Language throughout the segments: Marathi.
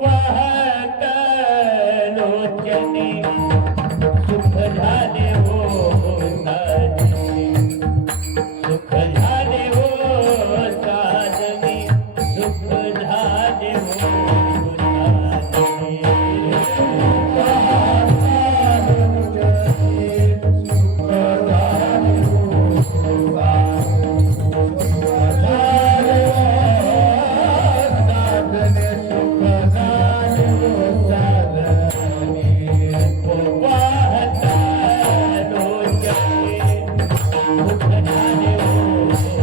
पाहत लोचनी सुख झाले हो साजनी सुख झाले हो साजनी सुख झाले हो Oh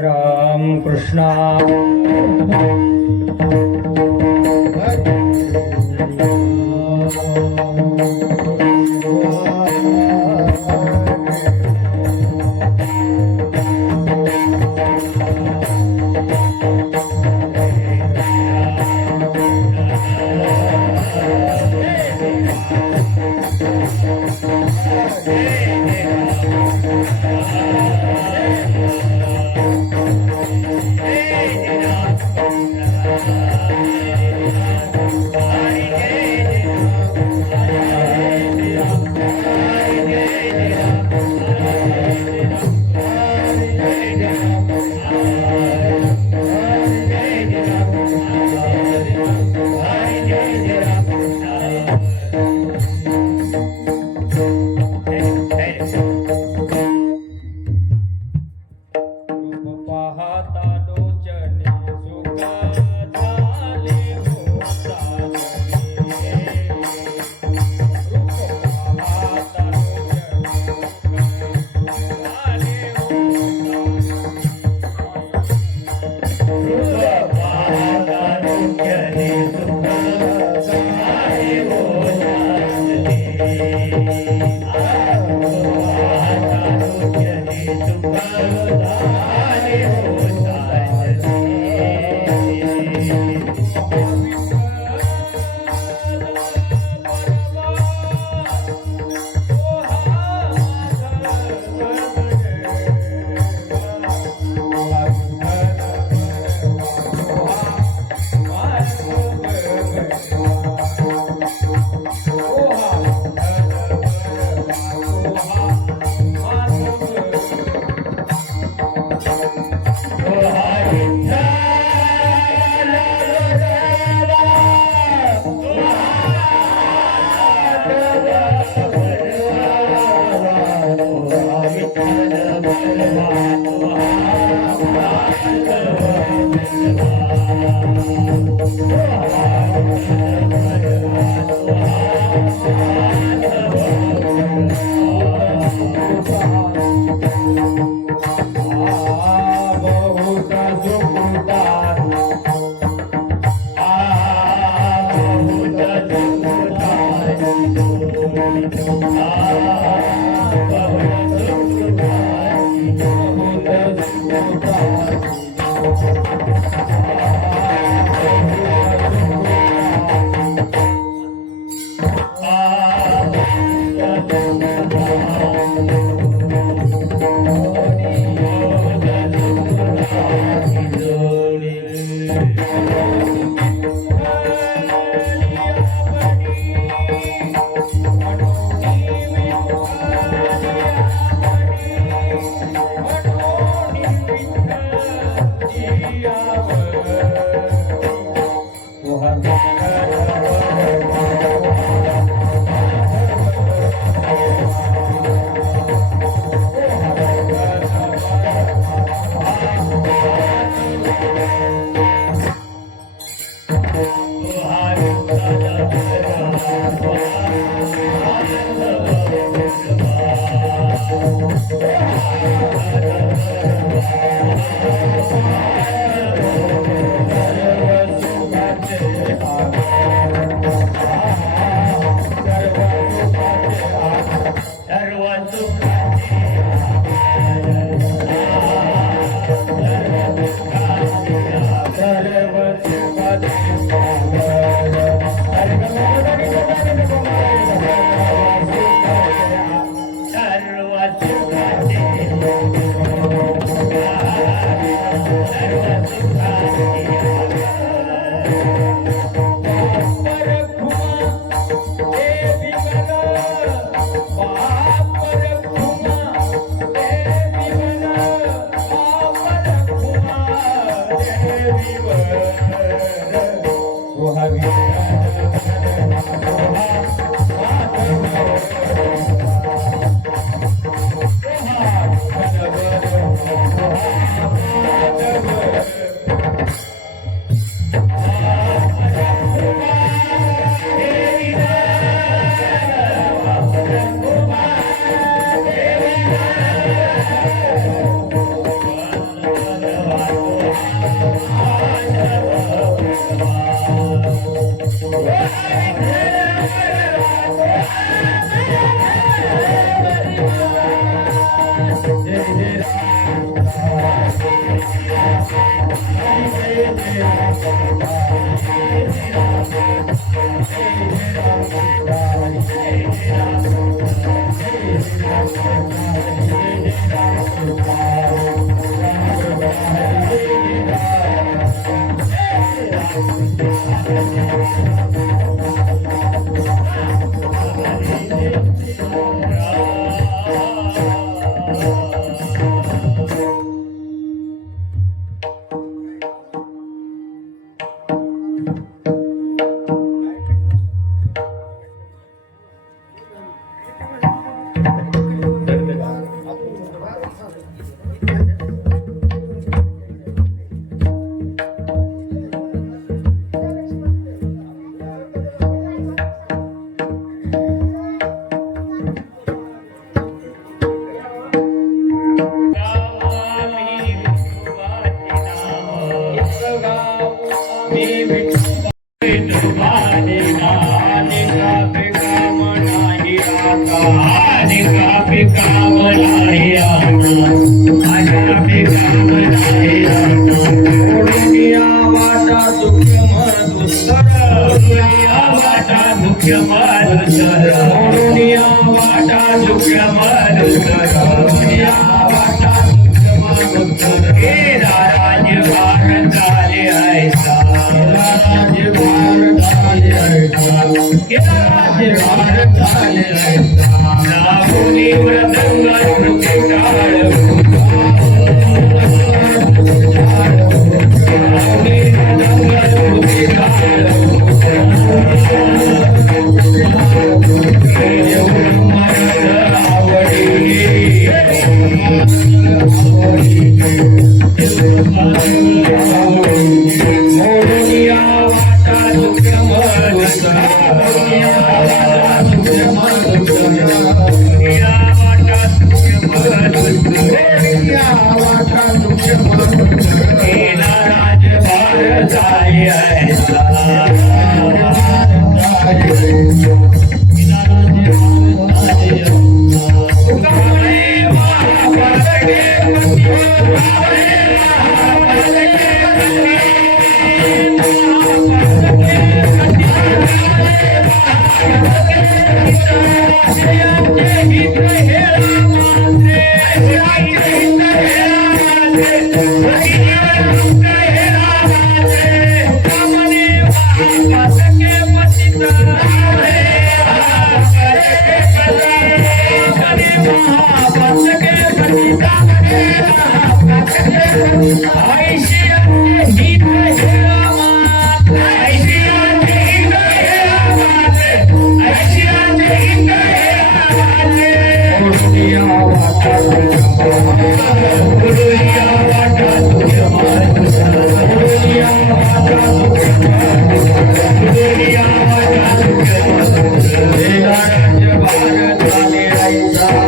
राम कृष्णा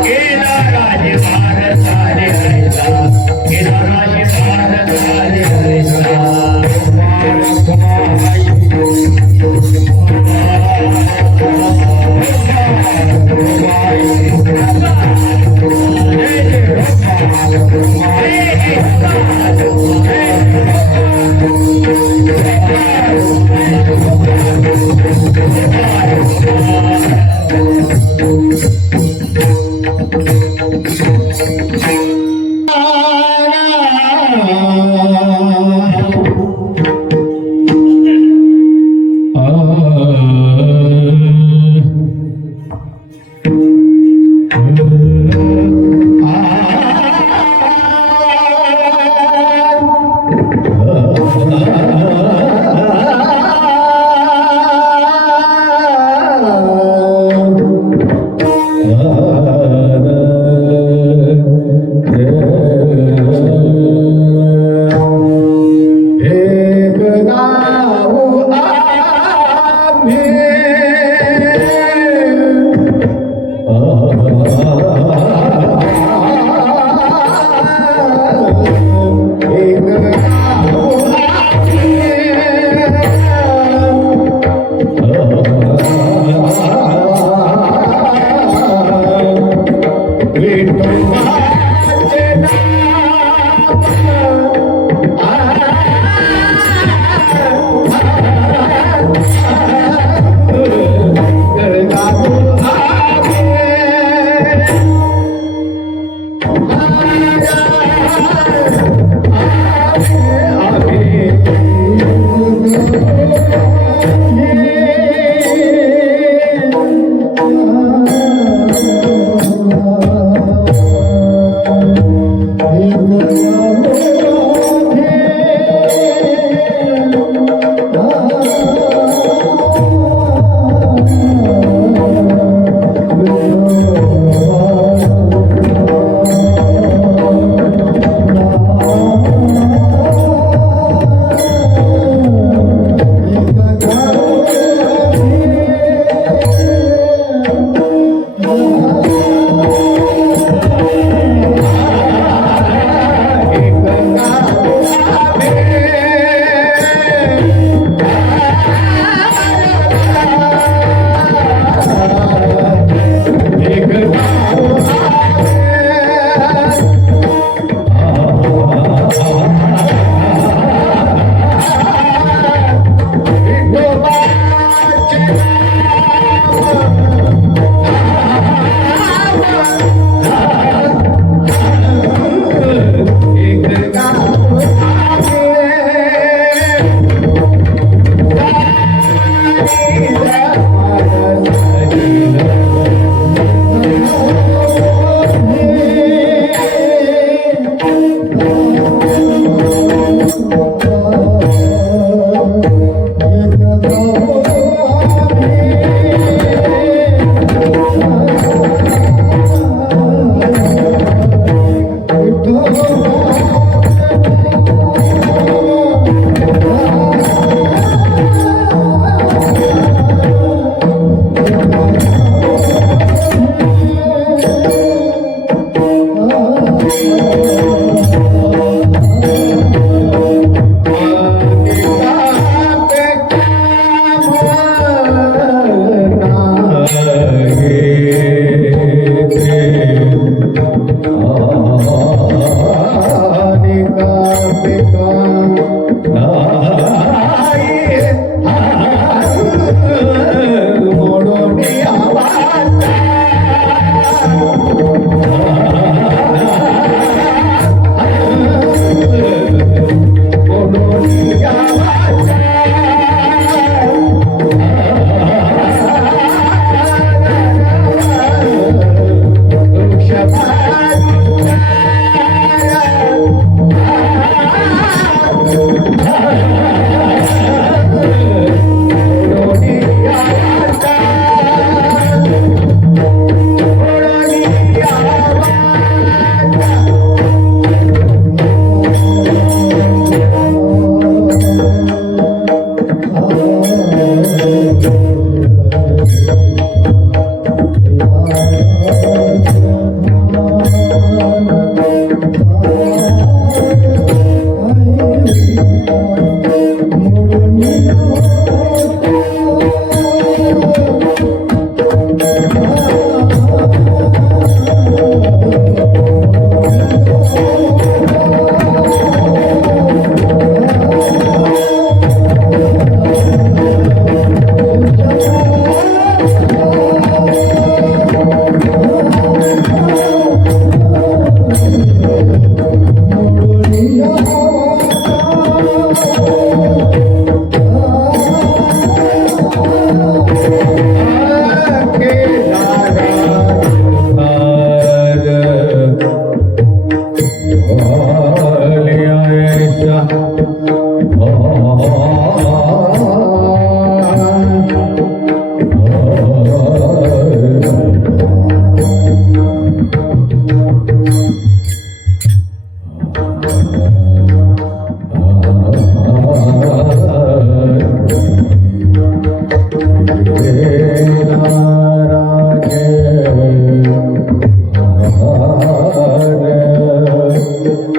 केला राज भारत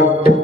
Thank you.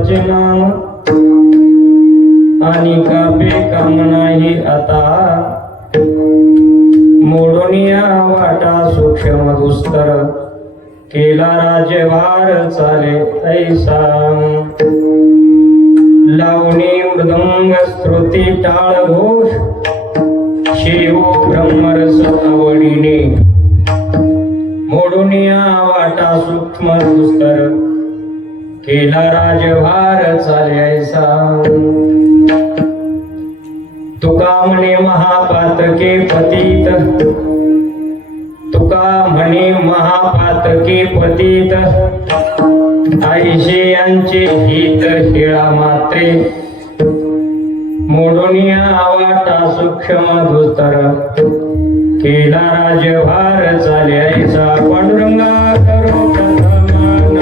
विठोबाचे नाम आणि कापे काम नाही आता मोडोनिया वाटा सूक्ष्म दुस्तर केला राजभार चाले ऐसा लावणी मृदंग स्तुती टाळ घोष शिव ब्रह्मरस आवडीने मोडुनिया वाटा सूक्ष्म दुस्तर केला राजभार चाले ऐसा तुका म्हणे महापातके पतित तुका म्हणे महापातके पतित आईशे यांचे हित शिळा मात्रे मोडोनिया वाटा सूक्ष्म दुस्तर केला राजभार चाले ऐसा पांडुरंगा करो प्रथम नमन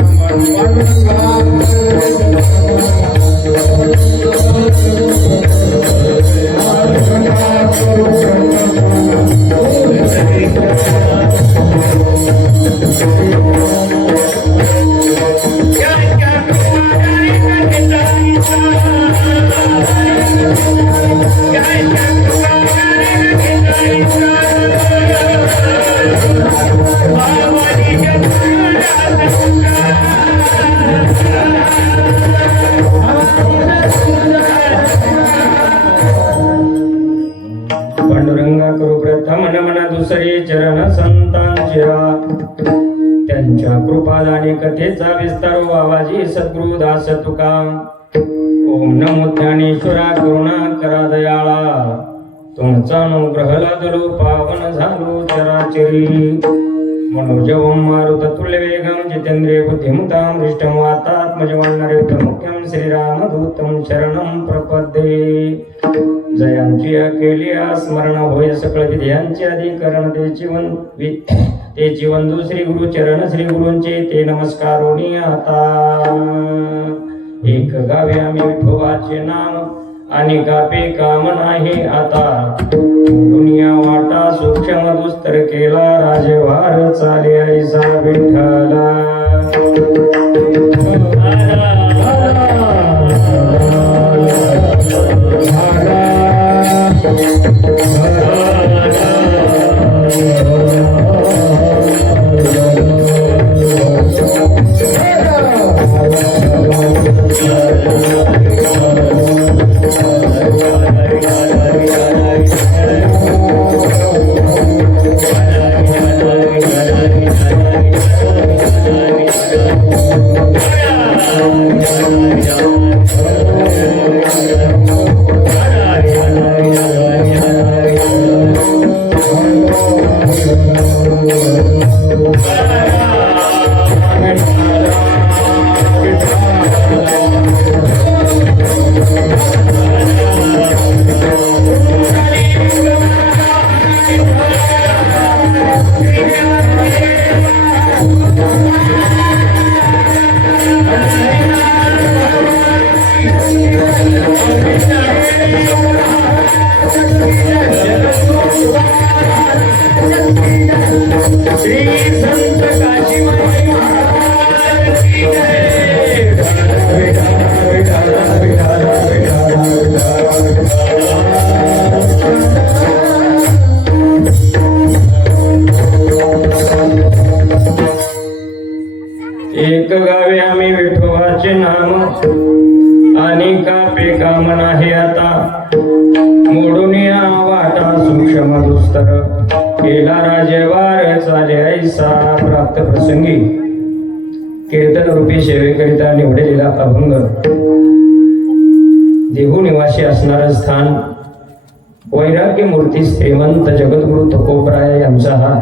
पांडुरंगा करू प्रथम नमन दुसरे चरण संतांचिरा त्यांच्या कृपादानी कथेचा विस्तार आवाजी सद्गुरु दास तुका ओम नमो ज्ञानेश्वरा करुणा करा दयाळा तुमचा अनुग्रह लादलो पावन झालो चराचरी मनोजवम मारुत तुल्य वेगम जितेंद्रिय बुद्धिमतां हृष्टं वातात्मजवन्नरेत मुख्यं श्रीरामदूतं शरणं प्रपद्ये जयांची केली स्मरण होय सकळ विद्यांचे अधिकरण ते जीवन श्री गुरु चरण श्री गुरूंचे ते नमस्कारोनी आता एक गावे आम्ही विठोबाचे नाम आणि गापे काम नाही आता दुनिया वाटा सूक्ष्म दुस्तर केला राजभार चाले ऐसा विठ्ठला एक गावे आम्ही विठोबाचे नाम आणि कापे काम नाही आता मोडुनिया वाटा सूक्ष्म दुस्तर केला राजवार चाले ऐसा प्राप्त प्रसंगी कीर्तन रूपी सेवेकरिता निवडलेला अभंग देहू निवासी असणारं स्थान वैराग्य मूर्ती श्रीमंत जगद्गुरु तुकोबराय यांचा हा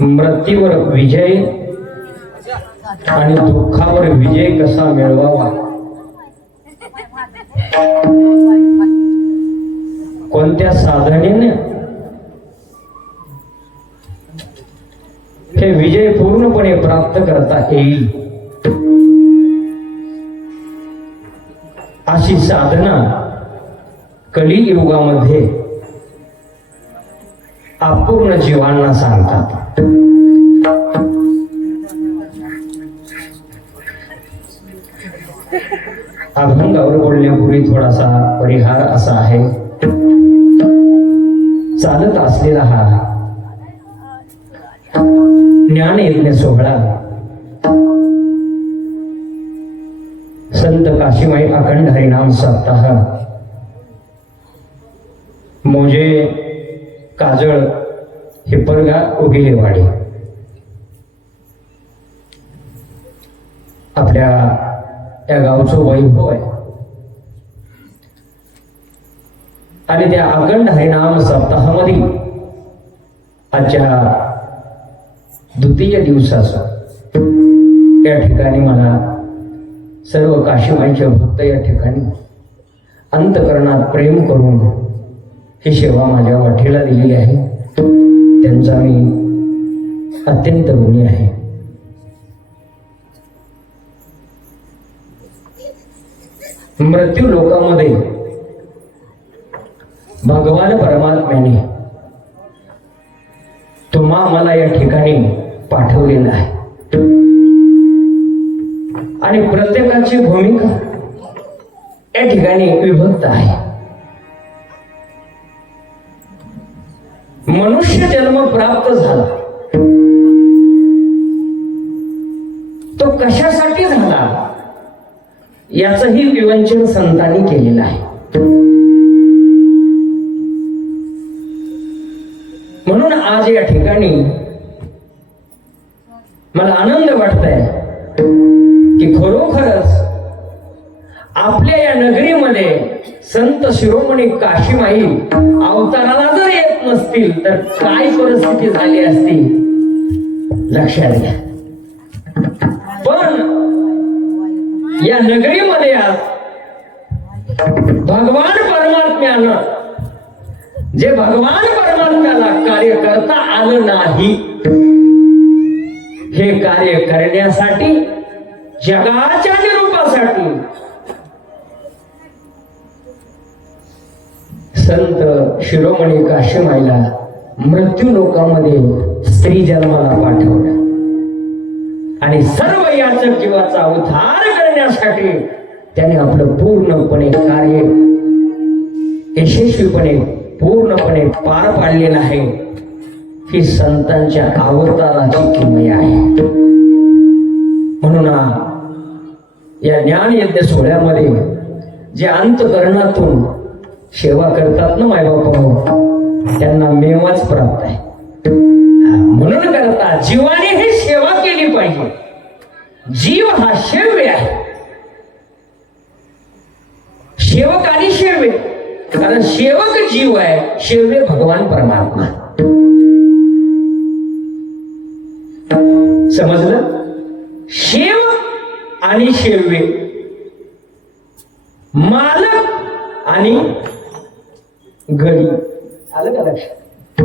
मृत्यूवर विजय आणि दुःखावर विजय कसा मिळवावा कोणत्या साधनेने हे विजय पूर्णपणे प्राप्त करता येईल अशी साधना कलियुगामध्ये अपूर्ण जीवांना सांगतात. अभंगावर बोलण्यापूर्वी थोडासा परिहार असा आहे. चालत असलेला हा ज्ञान यज्ञ सोहळा संत काशीमाई अखंड हरिनाम सप्ताह मोजे काजळ हिप्परगा उगिलेवाडी आपल्या त्या गावचं वैभव आहे. आणि त्या अखंड हरिनाम सप्ताहामध्ये आजच्या द्वितीय दिवसाचं या ठिकाणी मला सर्व काशीमाईचे भक्त या ठिकाणी अंतकरणात प्रेम करून ही सेवा माझ्या वाटेला दिलेली आहे. त्यांचा मी अत्यंत ऋणी आहे. मृत्यू लोकामध्ये भगवान परमात्म्याने तुम्हा मला या ठिकाणी पाठवलेला आहे. आणि प्रत्येकाची भूमिका या ठिकाणी विभक्त आहे. मनुष्य जन्म प्राप्त झाला तो कशासाठी झाला याचंही विवंचन संतांनी केलेलं आहे. म्हणून आज या ठिकाणी मला आनंद वाटतोय की खरोखरच आपल्या या नगरीमध्ये संत शिरोमणी काशीमाई अवताराला जर येत नसतील तर काय परिस्थिती झाली असती लक्षात घ्या. पण या नगरीमध्ये आज भगवान परमात्म्यानं जे भगवान परमात्म्याला कार्य करता आलं नाही हे कार्य करण्यासाठी जगाच्या निरूपासाठी संत शिरोमणी काशीमाईला मृत्यू लोकांमध्ये स्त्री जन्माला पाठवलं आणि सर्व याचक जीवाचा उद्धार करण्यासाठी त्याने आपलं पूर्णपणे कार्य यशस्वीपणे पूर्णपणे पार पाडलेलं आहे. ही संतांच्या अवताराची किमया आहे. म्हणून या ज्ञान यज्ञ सोहळ्यामध्ये जे अंतकरणातून सेवा करतात ना मायबापा त्यांना मेवाच प्राप्त आहे. म्हणून करता जीवाने ही सेवा केली पाहिजे. जीव हा शेव्य आहे. सेवक आणि शेव्य कारण सेवक जीव आहे शेव्य भगवान परमात्मा. समजलं? सेवक आणि शेव्य मालक आणि गडी आलं का लक्षात?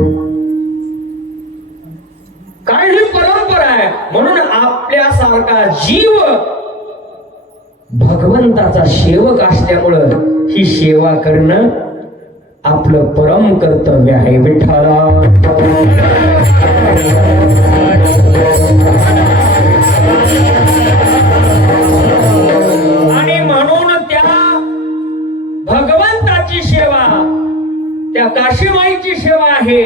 काय ही परंपरा आहे. म्हणून आपल्यासारखा जीव भगवंताचा सेवक असल्यामुळं ही सेवा करणं आपलं परम कर्तव्य आहे. विठ्ठला आणि म्हणून त्या भगवंताची सेवा त्या काशीमाईची सेवा आहे.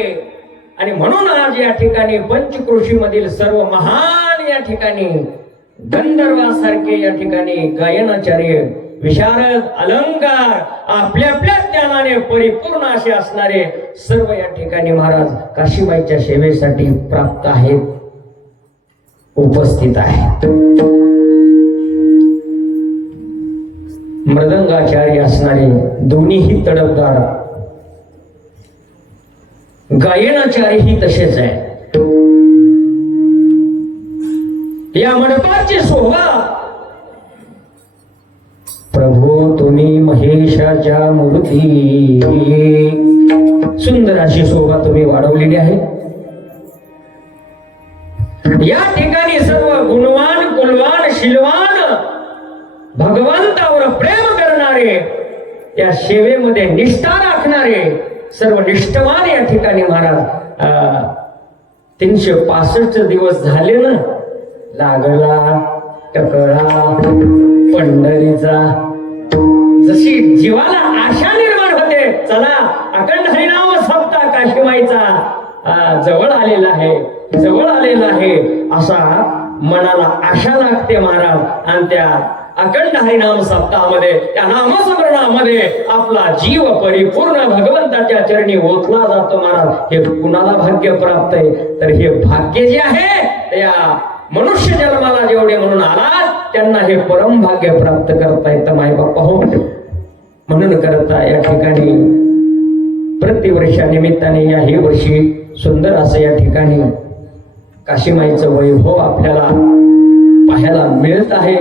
आणि म्हणून आज या ठिकाणी पंचक्रोशी मधील सर्व महान या ठिकाणी गंधर्वासारखे या ठिकाणी गायनाचार्य विशारद अलंकार आपल्या आपल्या ज्ञानाने परिपूर्ण असे असणारे सर्व या ठिकाणी महाराज काशीबाईच्या सेवेसाठी प्राप्त आहेत, उपस्थित आहेत. मृदंगाचार्य असणारे दोन्हीही तडफदार, गायनाचार्य ही तसेच आहे. या मंडपाची शोभा प्रभू तुम्ही महेशाच्या मूर्ती, सुंदर अशी शोभा तुम्ही वाढवलेली आहे. या ठिकाणी सर्व गुणवान कुलवान शीलवान भगवंतावर प्रेम करणारे, या सेवेमध्ये निष्ठा राखणारे सर्व निष्ठवान या ठिकाणी महाराज 365 दिवस झाले ना. लागला टकळा पंढरीचा. जशी जीवाला आशा निर्माण होते, चला अखंड हरिनाम सप्ताह काशीमाईचा जवळ आलेला आहे, जवळ आलेला आहे, असा मनाला आशा लागते महाराज. आणि त्या अखंड हरिनाम सप्ताहामध्ये, त्या नामस्मरणामध्ये आपला जीव परिपूर्ण भगवंताच्या चरणी ओतला जातो महाराज. हे कुणाला भाग्य प्राप्त आहे? तर हे भाग्य जे आहे त्या मनुष्य जन्माला जेवढे म्हणून आला त्यांना हे परम भाग्य प्राप्त करता येतं माय बाप्पा हो. म्हणून करता या ठिकाणी प्रतिवर्षा निमित्ताने याही वर्षी सुंदर असं या ठिकाणी काशीमाईचं वैभव आपल्याला पाहायला मिळत आहे.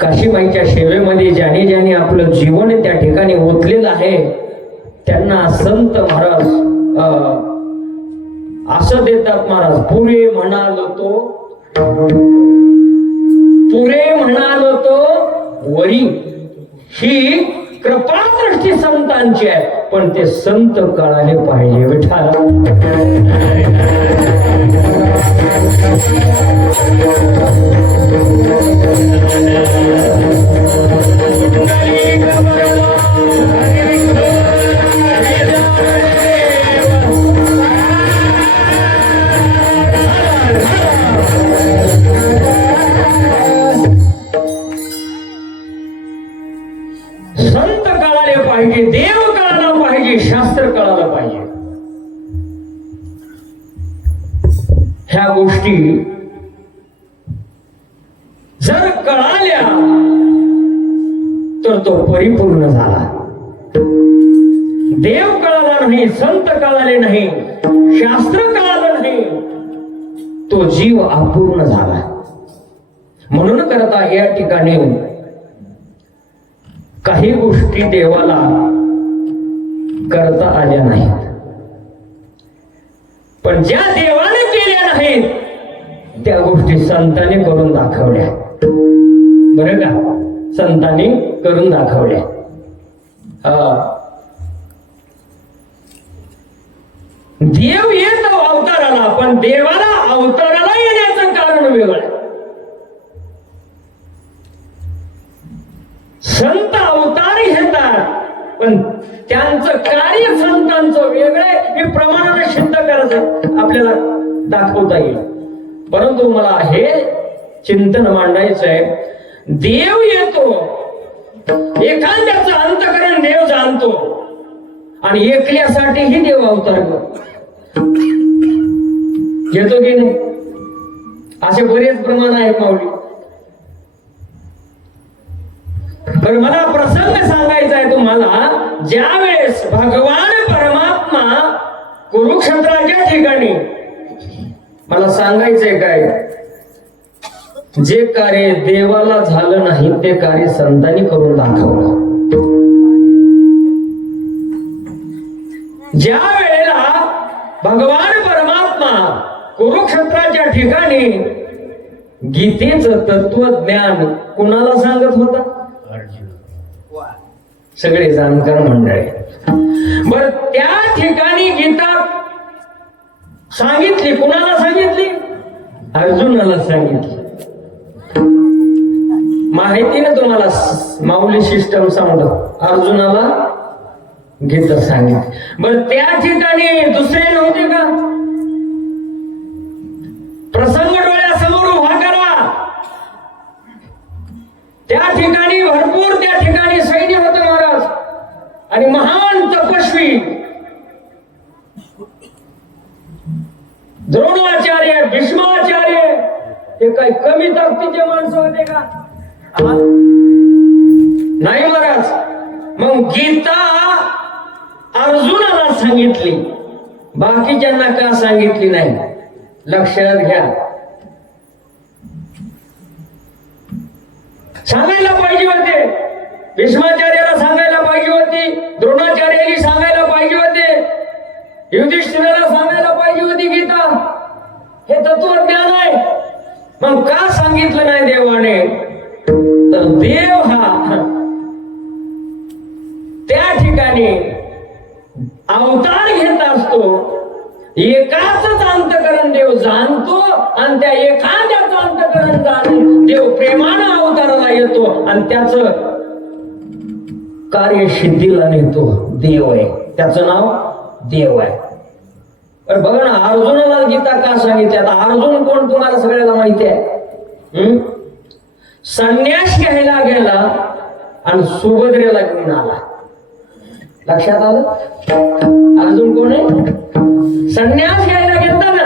काशीमाईच्या सेवेमध्ये ज्याने ज्याने आपलं जीवन त्या ठिकाणी ओतलेलं आहे त्यांना संत महाराज असं देतात महाराज, पुरे म्हणालो तो, पुरे म्हणालो तो वरी. ही कृपादृष्टी संतांची आहे, पण ते संत कळाले पाहिजे. विठ्ठल संत कळाले पाहिजे, देव कळाला पाहिजे, शास्त्र कळालं पाहिजे. ह्या गोष्टी जर कळाल्या तर तो परिपूर्ण झाला. देव कळाला नाही, संत कळाले नाही, शास्त्र कळालं नाही, तो जीव अपूर्ण झाला. म्हणून करता या ठिकाणी काही गोष्टी देवाला करता आल्या नाहीत, पण ज्या देवाने केल्या नाहीत त्या गोष्टी संतांनी करून दाखवल्या. बरं का? संतांनी करून दाखवल्या. देव येतो अवताराला, पण देवाला अवताराला येण्याचं कारण वेगळं. संत अवतार घेतात, पण त्यांचं कार्य संतांचं वेगळं. हे प्रमाणाने सिद्ध करायचं आपल्याला दाखवता येईल. परंतु मला हे चिंतन मांडायचं आहे, देव येतो, एखाद्याचं अंतःकरण देव जाणतो, आणि एकल्यासाठीही देव अवतार घेतो की नाही? असे बरेच प्रमाण आहेत माऊली. तर मला प्रसंग सांगायचा आहे तुम्हाला. ज्या वेळेस भगवान परमात्मा कुरुक्षेत्राच्या ठिकाणी, मला सांगायचंय काय, जे कार्य देवाला झालं नाही ते कार्य संतांनी करून दाखवलं. ज्या वेळेला भगवान परमात्मा कुरुक्षेत्राच्या ठिकाणी गीतेचं तत्वज्ञान कुणाला सांगत होता? सगळे जाणकार मंडळी. बर, त्या ठिकाणी गीता सांगितली, कुणाला सांगितली? अर्जुनाला सांगितली. माहिती ना तुम्हाला, माऊली सिस्टम सांगतो. अर्जुनाला गीता सांगितली. बर, त्या ठिकाणी दुसरे नव्हते का? प्रसंग डोळ्यासमोर उभा करा. त्या ठिकाणी भरपूर, त्या ठिकाणी सैन्य होतं महाराज, आणि महान तपस्वी द्रोणाचार्य, भीष्माचार्य, हे काही कमी ताकदीचे माणसं होते का? नाही महाराज. मग गीता अर्जुनाला सांगितली, बाकीच्यांना का सांगितली नाही? लक्षात घ्या. सांगायला पाहिजे होते, भीष्माचार्याला सांगायला पाहिजे होती, द्रोणाचार्याला सांगायला पाहिजे होते, युधिष्ठिराला सांगायला पाहिजे होती गीता. हे तत्वज्ञान आहे. मग का सांगितलं नाही देवाने? तर देव हा त्या ठिकाणी अवतार घेत असतो. एकाच अंतःकरण देव जाणतो, आणि त्या एखाद्याचं अंतःकरण पर्यंत देव प्रेमानं अवताराला येतो आणि त्याचं कार्य सिद्धीला नेतो. देव आहे, त्याचं नाव देव आहे. पण बघा ना, अर्जुनाला गीता का सांगितली? आता अर्जुन कोण तुम्हाला सगळ्याला माहिती आहे. संन्यास घ्यायला गेला आणि सुभद्रेला घेऊन आला. लक्षात आलं? अर्जुन कोण आहे? संन्यास घ्यायला गेलता ना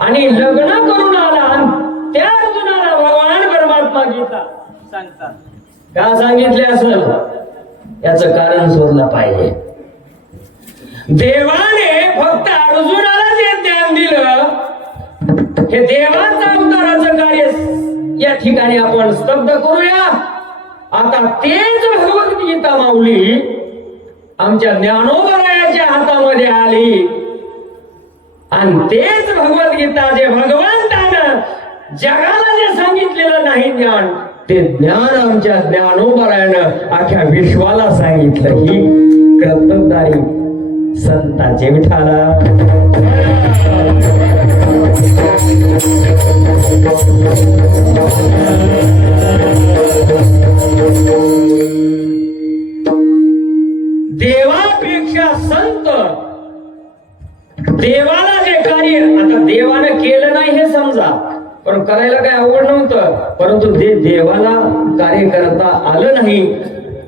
आणि लग्न करून आला. आणि त्या अर्जुनाला भगवान परमात्मा गीता सांगतात. का सांगितले असेल? याचं कारण शोधलं पाहिजे. देवाने फक्त अर्जुनाला जे ज्ञान दिलं, हे देवाचं अवताराचं कार्य या ठिकाणी आपण स्तब्ध करूया. आता तेच भगवद्गीता माऊली आमच्या ज्ञानोबरायाच्या हातामध्ये आली आणि तेच भगवद्गीता जे भगवंतानं जगाला जे सांगितलेलं नाही ज्ञान, ते ज्ञान आमच्या ज्ञानोबरायानं अख्ख्या विश्वाला सांगितलं. ही कर्तबदारी संतांचे. विठाला देवापेक्षा संत, देवाला जे कार्य आता देवानं केलं नाही हे समजा, पण करायला काय अवघड नव्हतं, परंतु देवाला कार्य करता आलं नाही.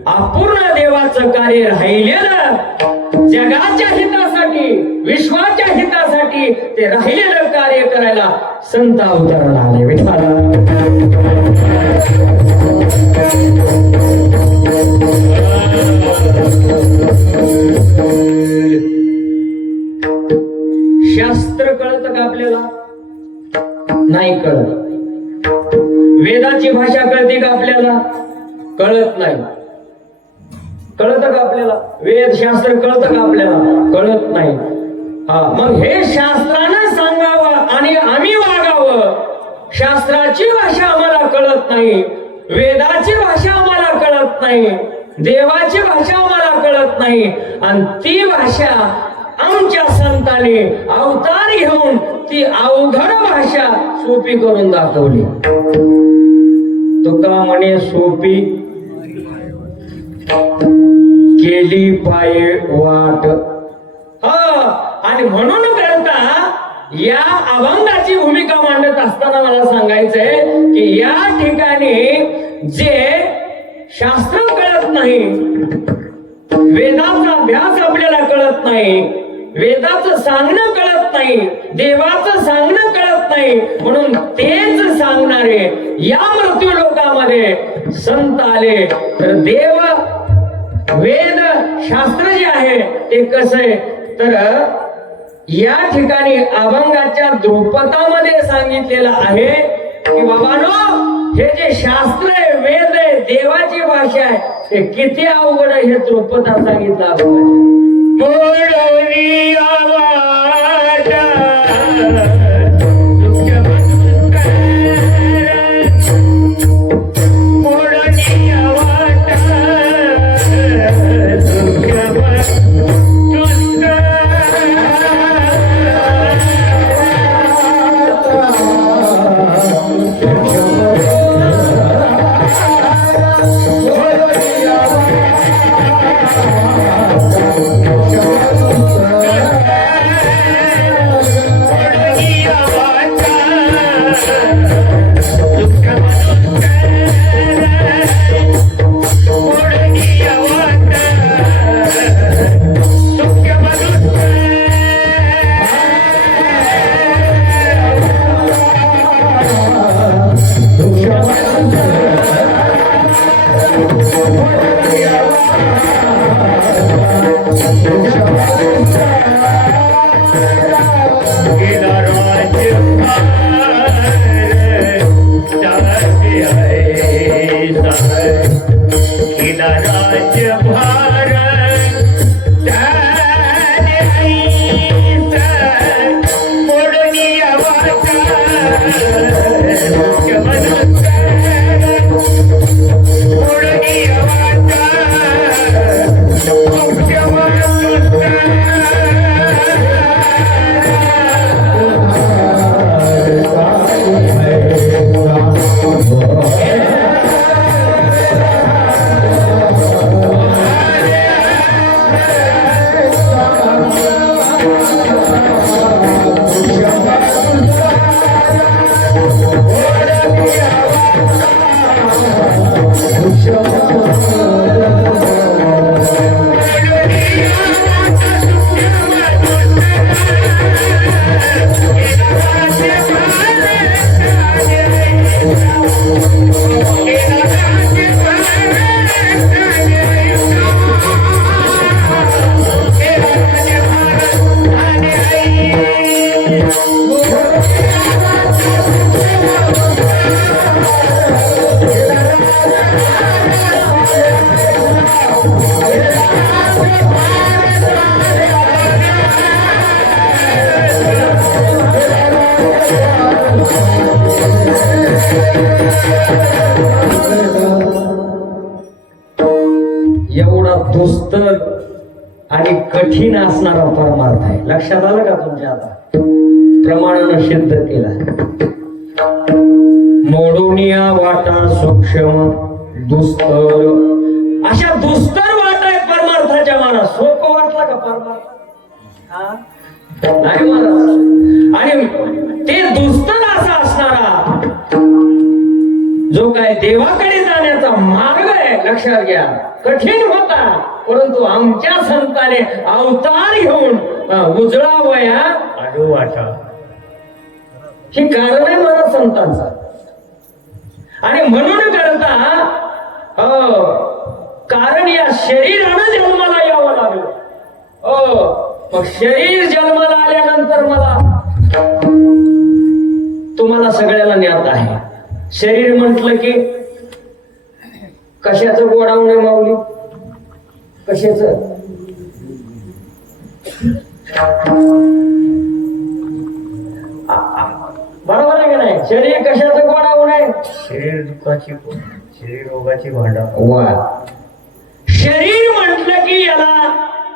अपूर्ण देवाचं कार्य राहिलेलं जगाच्या हितासाठी, विश्वाच्या हितासाठी ते राहिलेलं कार्य करायला संत अवताराला आले. विठाला शास्त्र कळतं का आपल्याला? नाही कळत. वेदाची भाषा कळते का आपल्याला? कळत नाही. कळतं का आपल्याला? वेद शास्त्र कळतं का आपल्याला? कळत नाही. मग हे शास्त्रानं सांगावं आणि आम्ही वागावं. शास्त्राची भाषा आम्हाला कळत नाही, वेदाची भाषा आम्हाला कळत नाही, देवाची भाषा आम्हाला कळत नाही, आणि ती भाषा आमच्या संतांनी अवतार घेऊन ती अवघड भाषा सोपी करून दाखवली. तुका म्हणे सोपी केली पाये वाट. आणि म्हणून करता या अभंगाची भूमिका मांडत असताना मला सांगायचंय की या ठिकाणी जे शास्त्र कळत नाही, वेदाचा अभ्यास आपल्याला कळत नाही, वेदाचं सांगणं कळत नाही, देवाचं सांगणं कळत नाही, म्हणून तेच सांगणारे या मृत्यू लोकांमध्ये संत आले. तर देव वेद शास्त्र जे आहे ते कसं आहे तर या ठिकाणी अभंगाच्या द्रुपदामध्ये सांगितलेलं आहे की बाबांनो, हे जे शास्त्र आहे, वेद आहे, देवाची भाषा आहे, हे किती अवघड आहे हे द्रुपदात सांगितलं. एवढा दुस्तर आणि कठीण असणारा परमार्थ आहे. लक्षात आलं का तुमच्या? आता प्रमाणानं सिद्ध केला. मोडुनिया वाटा सूक्ष्म दुस्तर, अशा दुस्तर वाटा आहेत परमार्थाच्या माना. सोपं वाटला का परमार्थ? नाही महाराज. आणि ते दुस्तर असा असणारा जो काय देवाकडे जाण्याचा मार्ग आहे, लक्षात घ्या, कठीण होता, परंतु आमच्या संताने अवतार घेऊन उजळा वया आडू वाटा. हे कारण आहे माझा संतांचा. आणि म्हणून करता कारण या शरीरानं जन्माला यावं लागलं. मग शरीर जन्माला आल्यानंतर मला तुम्हाला सगळ्याला ज्ञात आहे. शरीर म्हटलं की कशाचं गोडाऊन आहे माऊली? कशाच? बरोबर आहे का नाही? शरीर कशाचं गोडाऊन आहे? शरीर दुःखाची, शरीर रोगाची भांडा. वा. शरीर म्हटलं की याला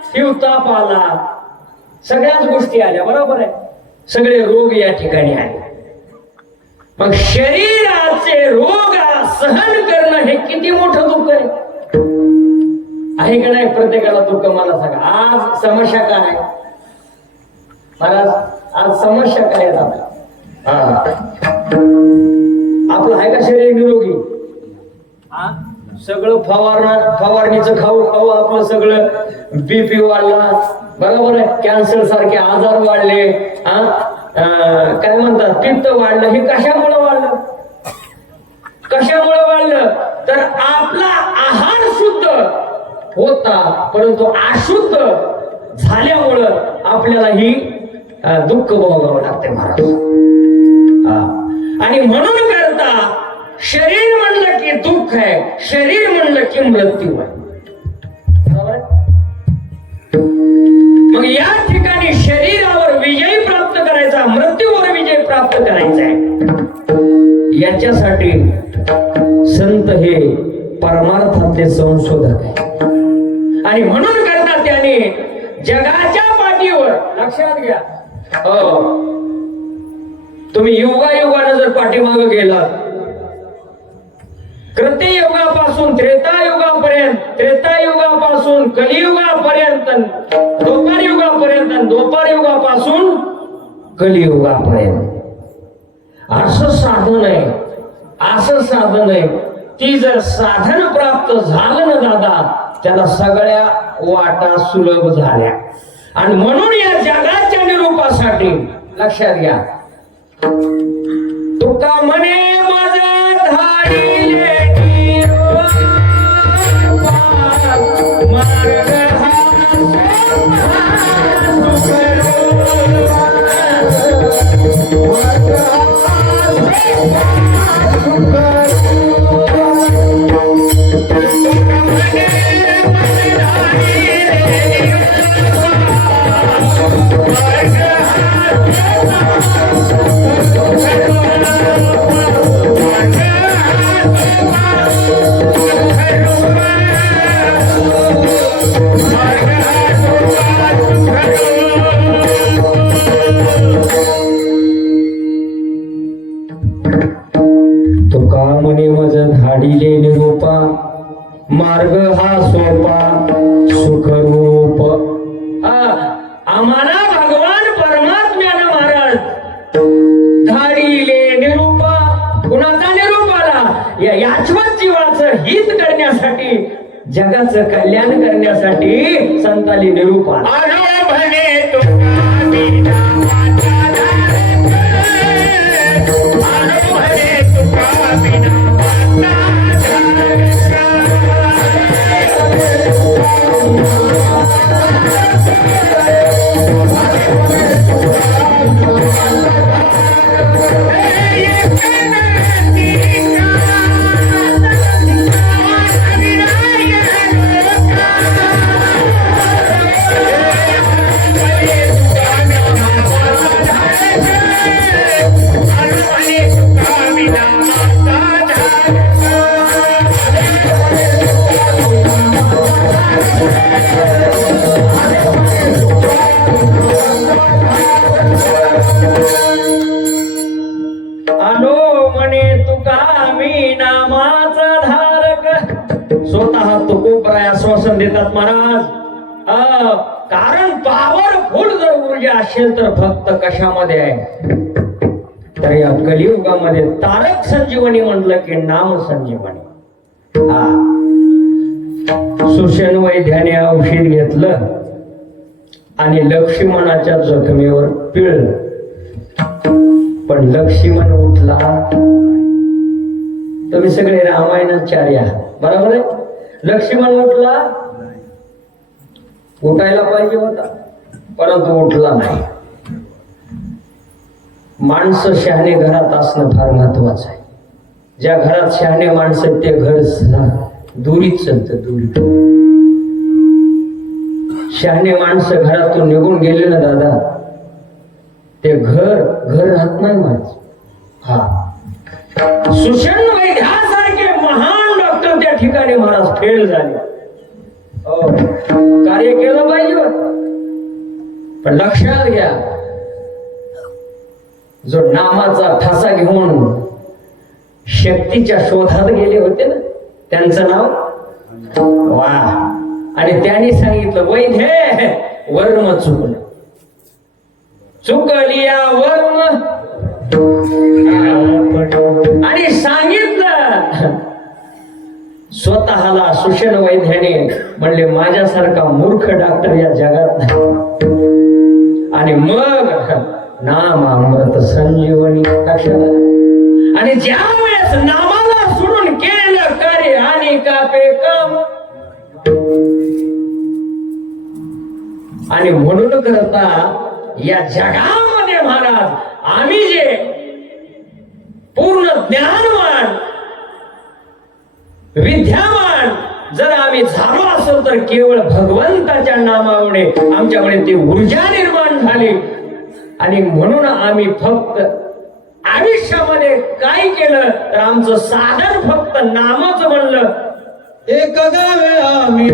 शिवताप आला, सगळ्याच गोष्टी आल्या. बरोबर आहे? सगळे रोग या ठिकाणी आले. मग शरीराचे रोग सहन करणं हे किती मोठं दुःख आहे का नाही? प्रत्येकाला दुःख. मला सांगा, आज समस्या काय आहे महाराज? आज समस्या काय आहेत आपल्या? आपलं आहे का शरीर निरोगी? सगळं फवारणीचं खाऊ खाऊ आपलं सगळं बीपी वाढला. बरोबर आहे? कॅन्सर सारखे आजार वाढले. काय म्हणतात, पित्त वाढलं. हे कशामुळे वाढलं? कशामुळे वाढलं? तर आपला आहार शुद्ध होता, परंतु अशुद्ध झाल्यामुळं आपल्याला ही दुःख भोगावं लागते महाराज. आणि म्हणून करता शरीर म्हणलं की दुःख आहे, शरीर म्हणलं की मृत्यू आहे. मग या ठिकाणी शरीरावर विजय प्राप्त करायचा, मृत्यूवर विजय प्राप्त करायचा आहे. याच्यासाठी संत हे परमार्थातले संशोधक आहे. आणि म्हणून करता त्याने जगाच्या पाठीवर, लक्षात घ्या, तुम्ही युगायुगानं जर पाठीमागं गेलात, कृतयुगापासून त्रेतायुगापर्यंत, त्रेतायुगापासून कलियुगापर्यंत, द्वापारयुगापर्यंत, द्वापारयुगापासून कलियुगापर्यंत असं साधन आहे, असं साधन आहे. ती जर साधन प्राप्त झालं ना दादा, त्याला सगळ्या वाटा सुलभ झाल्या. आणि म्हणून या जगाच्या निरूपासाठी लक्षात घ्या, तुका म्हणे माझा धाडिले धाडिले निरूपा, मार्ग हा सोपा सुखरूप. आम्हाला भगवान परमात्म्यानं महाराज धाडिले निरूपा, कुणाचा निरूप आला? या याचवत जीवाचं हित करण्यासाठी, जगाचं कल्याण करण्यासाठी संतांनी निरूप आला. Hare Krishna आलो म्हणे तुका मी नामाचा धारक. स्वतः तुकोबराय आश्वासन देतात महाराज. कारण पॉवरफुल जर ऊर्जा असेल तर फक्त कशामध्ये आहे, तर या कलियुगामध्ये तारक संजीवनी म्हटलं की नाम संजीवनी. सुषेण वैद्याने औषध घेतलं आणि लक्ष्मणाच्या जखमेवर पिळलं, पण लक्ष्मण उठला. तुम्ही सगळे रामायणाचार्य आहात, बरोबर आहे. लक्ष्मण उठला, उठायला पाहिजे होता परंतु उठला नाही. माणसं शहाणे घरात असणं फार महत्वाचं आहे. ज्या घरात शहाणे माणसं ते घर दुरीत चालतं, दुरी. शहाणे माणसं घरातून निघून गेले ना दादा, ते घर राहत नाही माझ. सुषेण वैद्यासारखे महान डॉक्टर त्या ठिकाणी महाराज फेल झाले. कार्य केलं पाहिजे पण लक्षात घ्या, जो नामाचा ठसा घेऊन शक्तीच्या शोधात गेले होते ना, त्यांचं नाव वा. आणि त्यांनी सांगितलं वैद्य वर्म चुकलं, चुकलिया वर्म. आणि सांगितलं स्वतःला. सुषेण वैद्याने म्हणले माझ्यासारखा मूर्ख डॉक्टर या जगात नाही. आणि मग नाम अमृत संजीवनी लक्षात. आणि ज्या वेळेस नामाला सोडून केलं कार्य आणि कापे काम. आणि म्हणून करता या जगामध्ये महाराज आम्ही जे पूर्ण ज्ञानवान विद्यावान जर आम्ही झालो असेल तर केवळ भगवंताच्या नामामुळे आमच्याकडे ती ऊर्जा निर्माण झाली. आणि म्हणून आम्ही फक्त आयुष्यामध्ये काय केलं तर आमचं साधन फक्त नामच म्हणलं. एक गावे आम्ही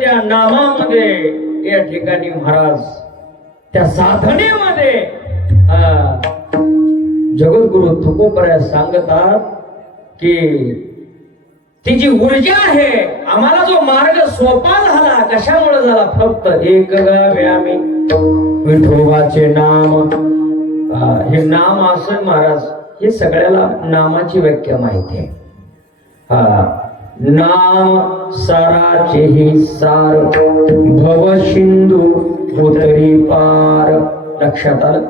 त्या नामामध्ये या ठिकाणी महाराज त्या साधनेमध्ये जगद्गुरु तुकोबराय सांगतात की ती जी ऊर्जा आहे आम्हाला जो मार्ग सोपा झाला कशामुळे झाला फक्त एक गावे आम्ही विठोबाचे नाम. हे नाम असं महाराज हे सगळ्याला नामाची व्याख्या माहिती आहे. नाम साराचेही सार भव सिंधू उतरी पार. लक्षात आलं.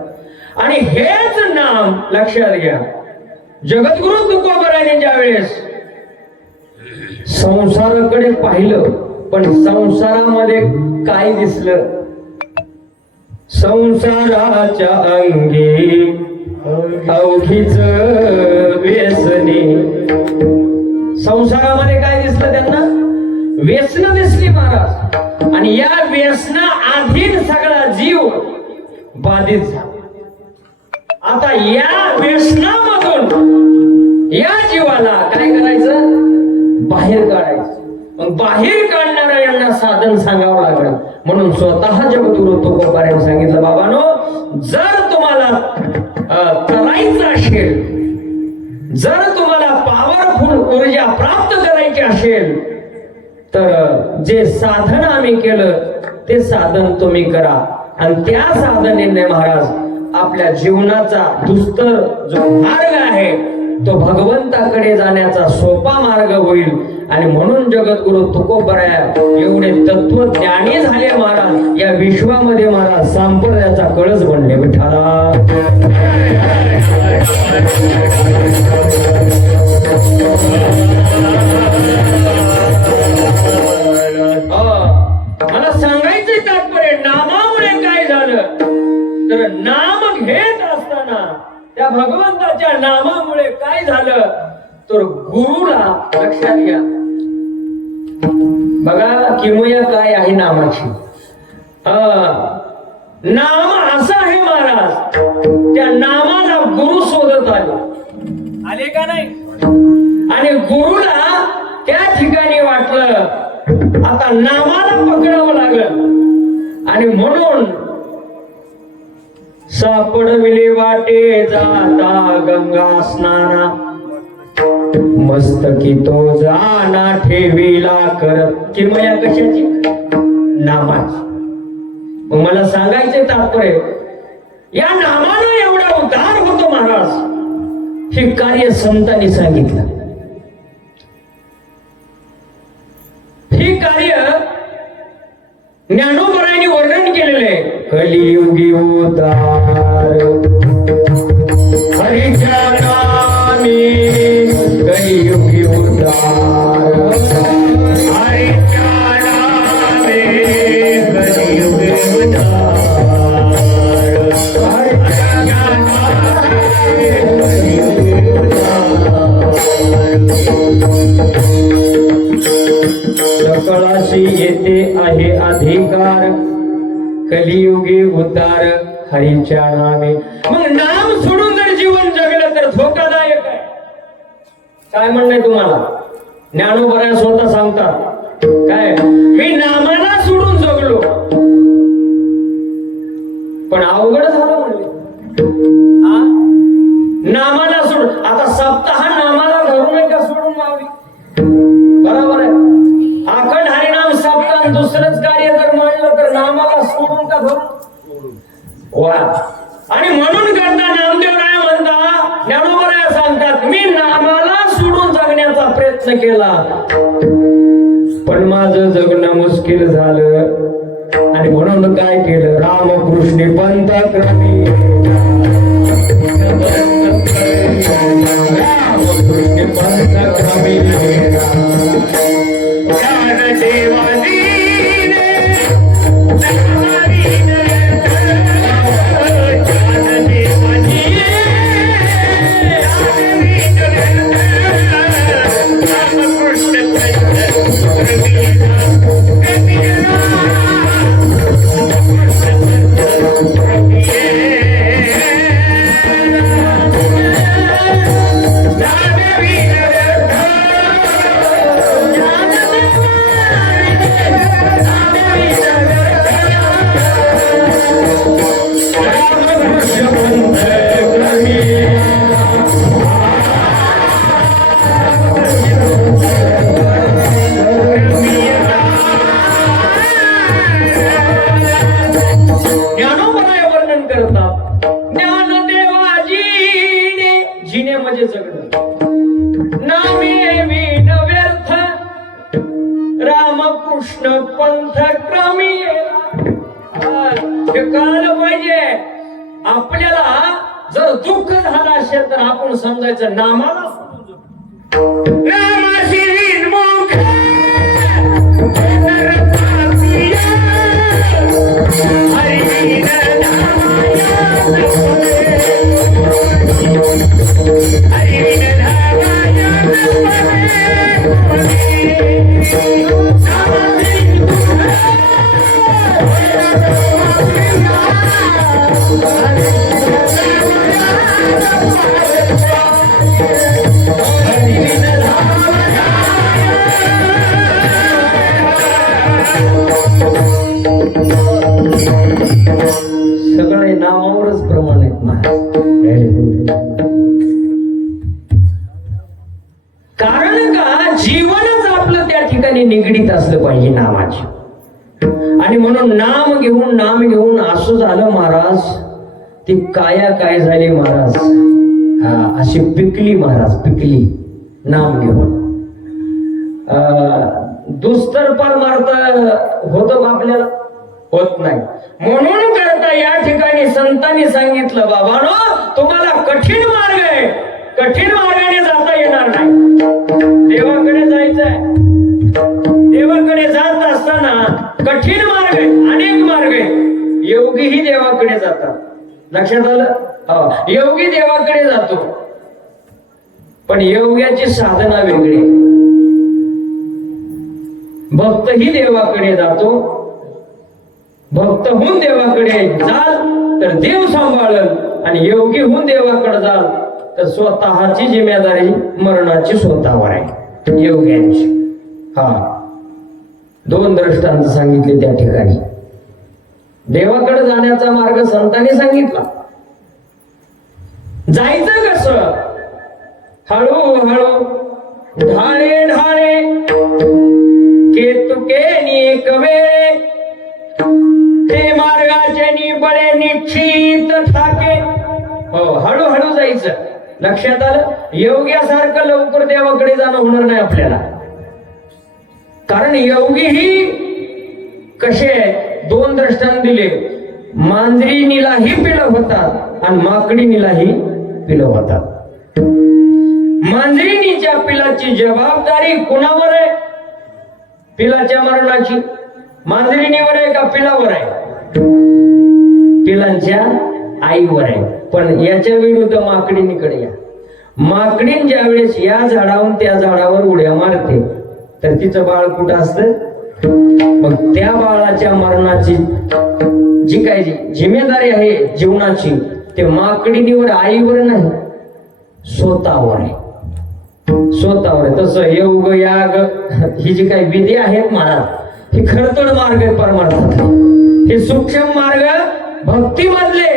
आणि हेच नाम नाम लक्षात घ्या. जगद्गुरु तुकोबराने ज्यावेळेस संसाराकडे पाहिलं, पण संसारामध्ये काय दिसलं? संसाराच्या अंगी अवघीच व्यसने. संसारामध्ये काय दिसलं त्यांना? व्यसन दिसली महाराज. आणि या व्यसना अधीन सगळा जीव बाधित झाला. आता या व्यसनामधून या जीवाला काय करायचं? बाहेर काढायचं. मग बाहेर काढणाऱ्या यांना साधन सांगावं लागलं. म्हणून स्वतः जगद्गुरु तुकोबाराने सांगितलं, बाबानो, जर तुम्हाला करायचं असेल, जर तुम्हाला पॉवरफुल ऊर्जा प्राप्त करायची असेल, तर जे साधन आम्ही केलं ते साधन तुम्ही करा. आणि त्या साधनेने महाराज आपल्या जीवनाचा दुस्तर जो मार्ग आहे तो भगवंताकडे जाण्याचा सोपा मार्ग होईल. आणि म्हणून जगद्गुरु तुकोबराया एवढे तत्वज्ञानी झाले महाराज. या विश्वामध्ये महाराज संप्रदायाचा कळस बनले. विठ्ठला मला सांगायचे तात्पर्य, नामामुळे काय झालं? तर नाम घेत असताना त्या भगवंताच्या नामामुळे काय झालं? तर गुरुला लक्षात घ्या. बघा किमया काय आहे नामाची. नाम असं आहे महाराज, त्या नामाला गुरु शोधत आले का नाही? आणि गुरुला त्या ठिकाणी वाटलं आता नामाला पकडावं लागलं. आणि म्हणून सापडविले वाटे जाता गंगा स्नाना, मस्तकी तो जाना ठेविला करत. किमया कशाची? नामाची. मग मला सांगायचे तात्पर्य, या नामानं एवढा उद्धार होतो महाराज, हे कार्य संतांनी सांगितलं. हे कार्य ज्ञानोबरायांनी वर्णन केलेलं आहे. कलियुगी उद्धार हरीच्या नामी, कलियुगी उद्धार हरीच्या नामी, कलियुगी उद्धार हरीच्या नामी, कलियुगी उद्धार. सकळाशी येते आहे अधिकार, कलियुगी उद्धार हरीच्या नामे. मग नाम सोडून जर जीवन जगलं तर धोकादायक आहे. काय म्हणणं आहे तुम्हाला? ज्ञानोबराया स्वतः सांगतात काय, मी नामाला सोडून जगलो पण अवघड झालं म्हणले. नामाला सोडून, आता सप्ताह नामाला धरून आहे का सोडून मावली? बरोबर आहे. अखंड हरिनाम सप्ताह दुसरंच कार्य जर म्हणलं तर नामाला सोडून का धरून? वा. आणि म्हणून करता नामदेवराय म्हणता, ज्ञानोबराया सांगतात, मी नामाला सोडून जगण्याचा प्रयत्न केला पण माझं जगणं मुश्किल झालं. आणि म्हणून काय केलं? रामकृष्ण पंथ क्रमी, रामकृष्ण पंथ क्रमी रामकृष्ण पंथ क्रमी. हे कळलं पाहिजे आपल्याला. जर दुःख झालं असेल तर आपण समजायचं नामाला सोडून जाऊ. रामाशी विनमुख सगळे नामावरच प्रमाण आहेत महाराज. कारण का जीवनच आपलं त्या ठिकाणी निगडीत असलं पाहिजे नामाची. आणि म्हणून नाम घेऊन असं झालं महाराज, ती काया काय झाली महाराज, अशी पिकली महाराज, पिकली नाम घेऊन. दुस्तर पार मारता होतं का आपल्याला? होत नाही. म्हणून करता या ठिकाणी संतांनी सांगितलं, बाबानो तुम्हाला कठीण मार्ग आहे, कठीण मार्गाने जाता येणार नाही. देवाकडे जायचंय, देवाकडे जात असताना कठीण मार्ग आहे, अनेक मार्ग आहे. योगीही देवाकडे जातात, लक्षात आलं? योगी देवाकडे जातो, पण योग्याची साधना वेगळी. भक्तही देवाकडे जातो, भक्त होऊन देवाकडे जाल तर देव सांभाळल, आणि योगी होऊन देवाकडे जाल तर स्वतःची जिम्मेदारी मरणाची स्वतःवर आहे योग्यांची. दोन दृष्टांत सांगितले त्या ठिकाणी. देवाकडे जाण्याचा मार्ग संतांनी सांगितला. जायचं कसं? हळूहळू ढाळे ढाळे केतुके एक वेळे, ते मार्गाचे निबळे निश्चित ठाके. हळूहळू जायचं. लक्षात आलं? योग्यासारखं लवकर देवाकडे जाणं होणार नाही आपल्याला. कारण योगी ही कसे दोन दृष्टांत दिले, मांजरीनीलाही पिलं होतात आणि माकडीनीलाही पिलं होतात. मांजरीनीच्या पिलाची जबाबदारी कुणावर आहे? पिलाच्या मरणाची मांजरीनीवर आहे का पिलावर आहे? पिलांच्या आईवर आहे. पण याच्या विरुद्ध माकडीनीकडे या. माकडीन ज्या वेळेस या झाडावरून त्या झाडावर उड्या मारते तर तिचं बाळ कुठं असतं? मग त्या बाळाच्या मरणाची जी काही जिम्मेदारी आहे जीवनाची, ते माकडीनीवर, आईवर नाही, स्वतःवर आहे. स्वतःवर आहे. तसं योग याग ही जी काही विधी आहेत महाराज, हे खरतड मार्ग आहे परमार्थात. हे सूक्ष्म मार्ग भक्तीमधले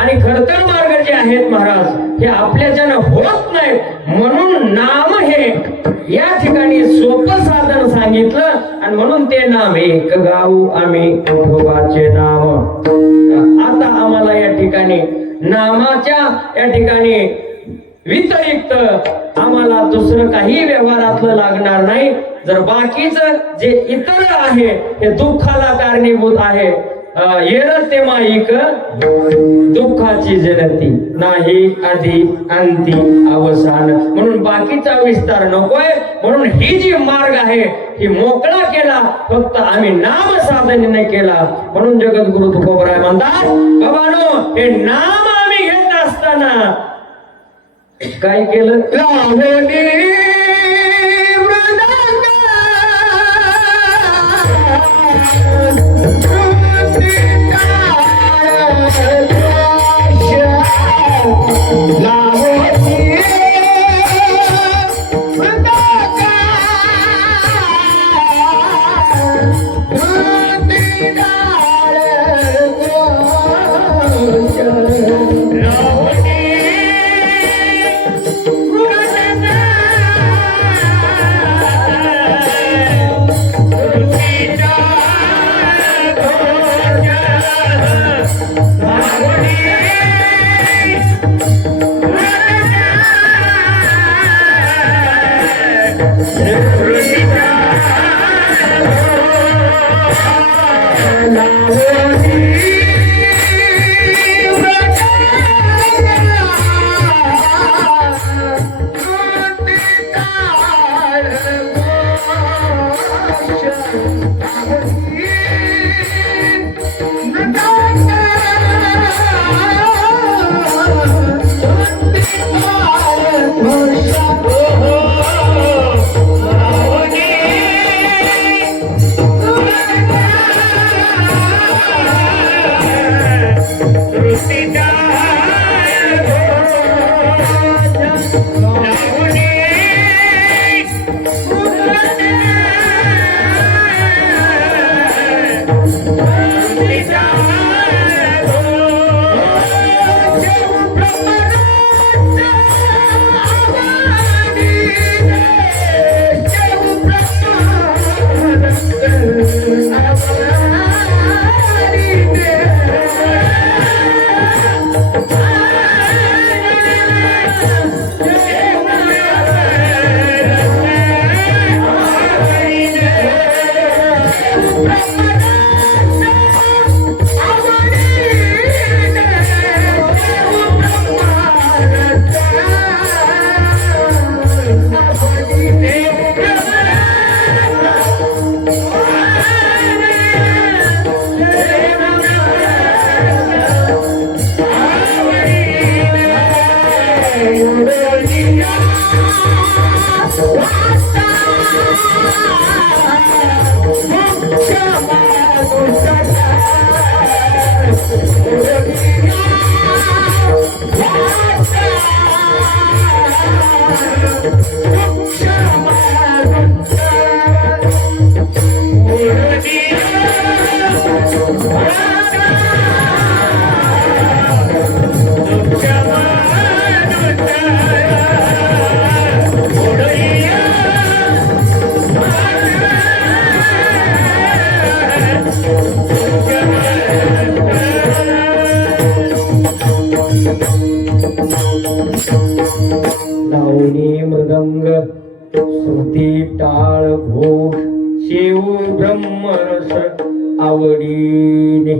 आणि खरतड मार्ग जे आहेत महाराज, हे आपल्याच्यानं होत नाहीत. म्हणून नाम हे या ठिकाणी सोपं साधन सांगितलं, आणि म्हणून ते नाम एक गाऊ आम्ही विठोबाचे नाम. आता आम्हाला या ठिकाणी नामाच्या या ठिकाणी व्यतिरिक्त आम्हाला दुसरं काही व्यवहारातलं लागणार नाही. जर बाकीचं जे इतर आहे हे दुःखाला कारणीभूत आहे, येरते माईक दुःखाची जनती, नाही आधी अंती अवसान. म्हणून बाकीचा विस्तार नकोय. म्हणून ही जी मार्ग आहे ही मोकळा केला, फक्त आम्ही नाम साधनेने केला. म्हणून जगद्गुरु तुकोबराय म्हणतात, बाबानो हे नाम आम्ही घेत असताना काय केलं? La लावणी मृदंग श्रुती टाळ घोष शिव ब्रह्मरस आवडीने.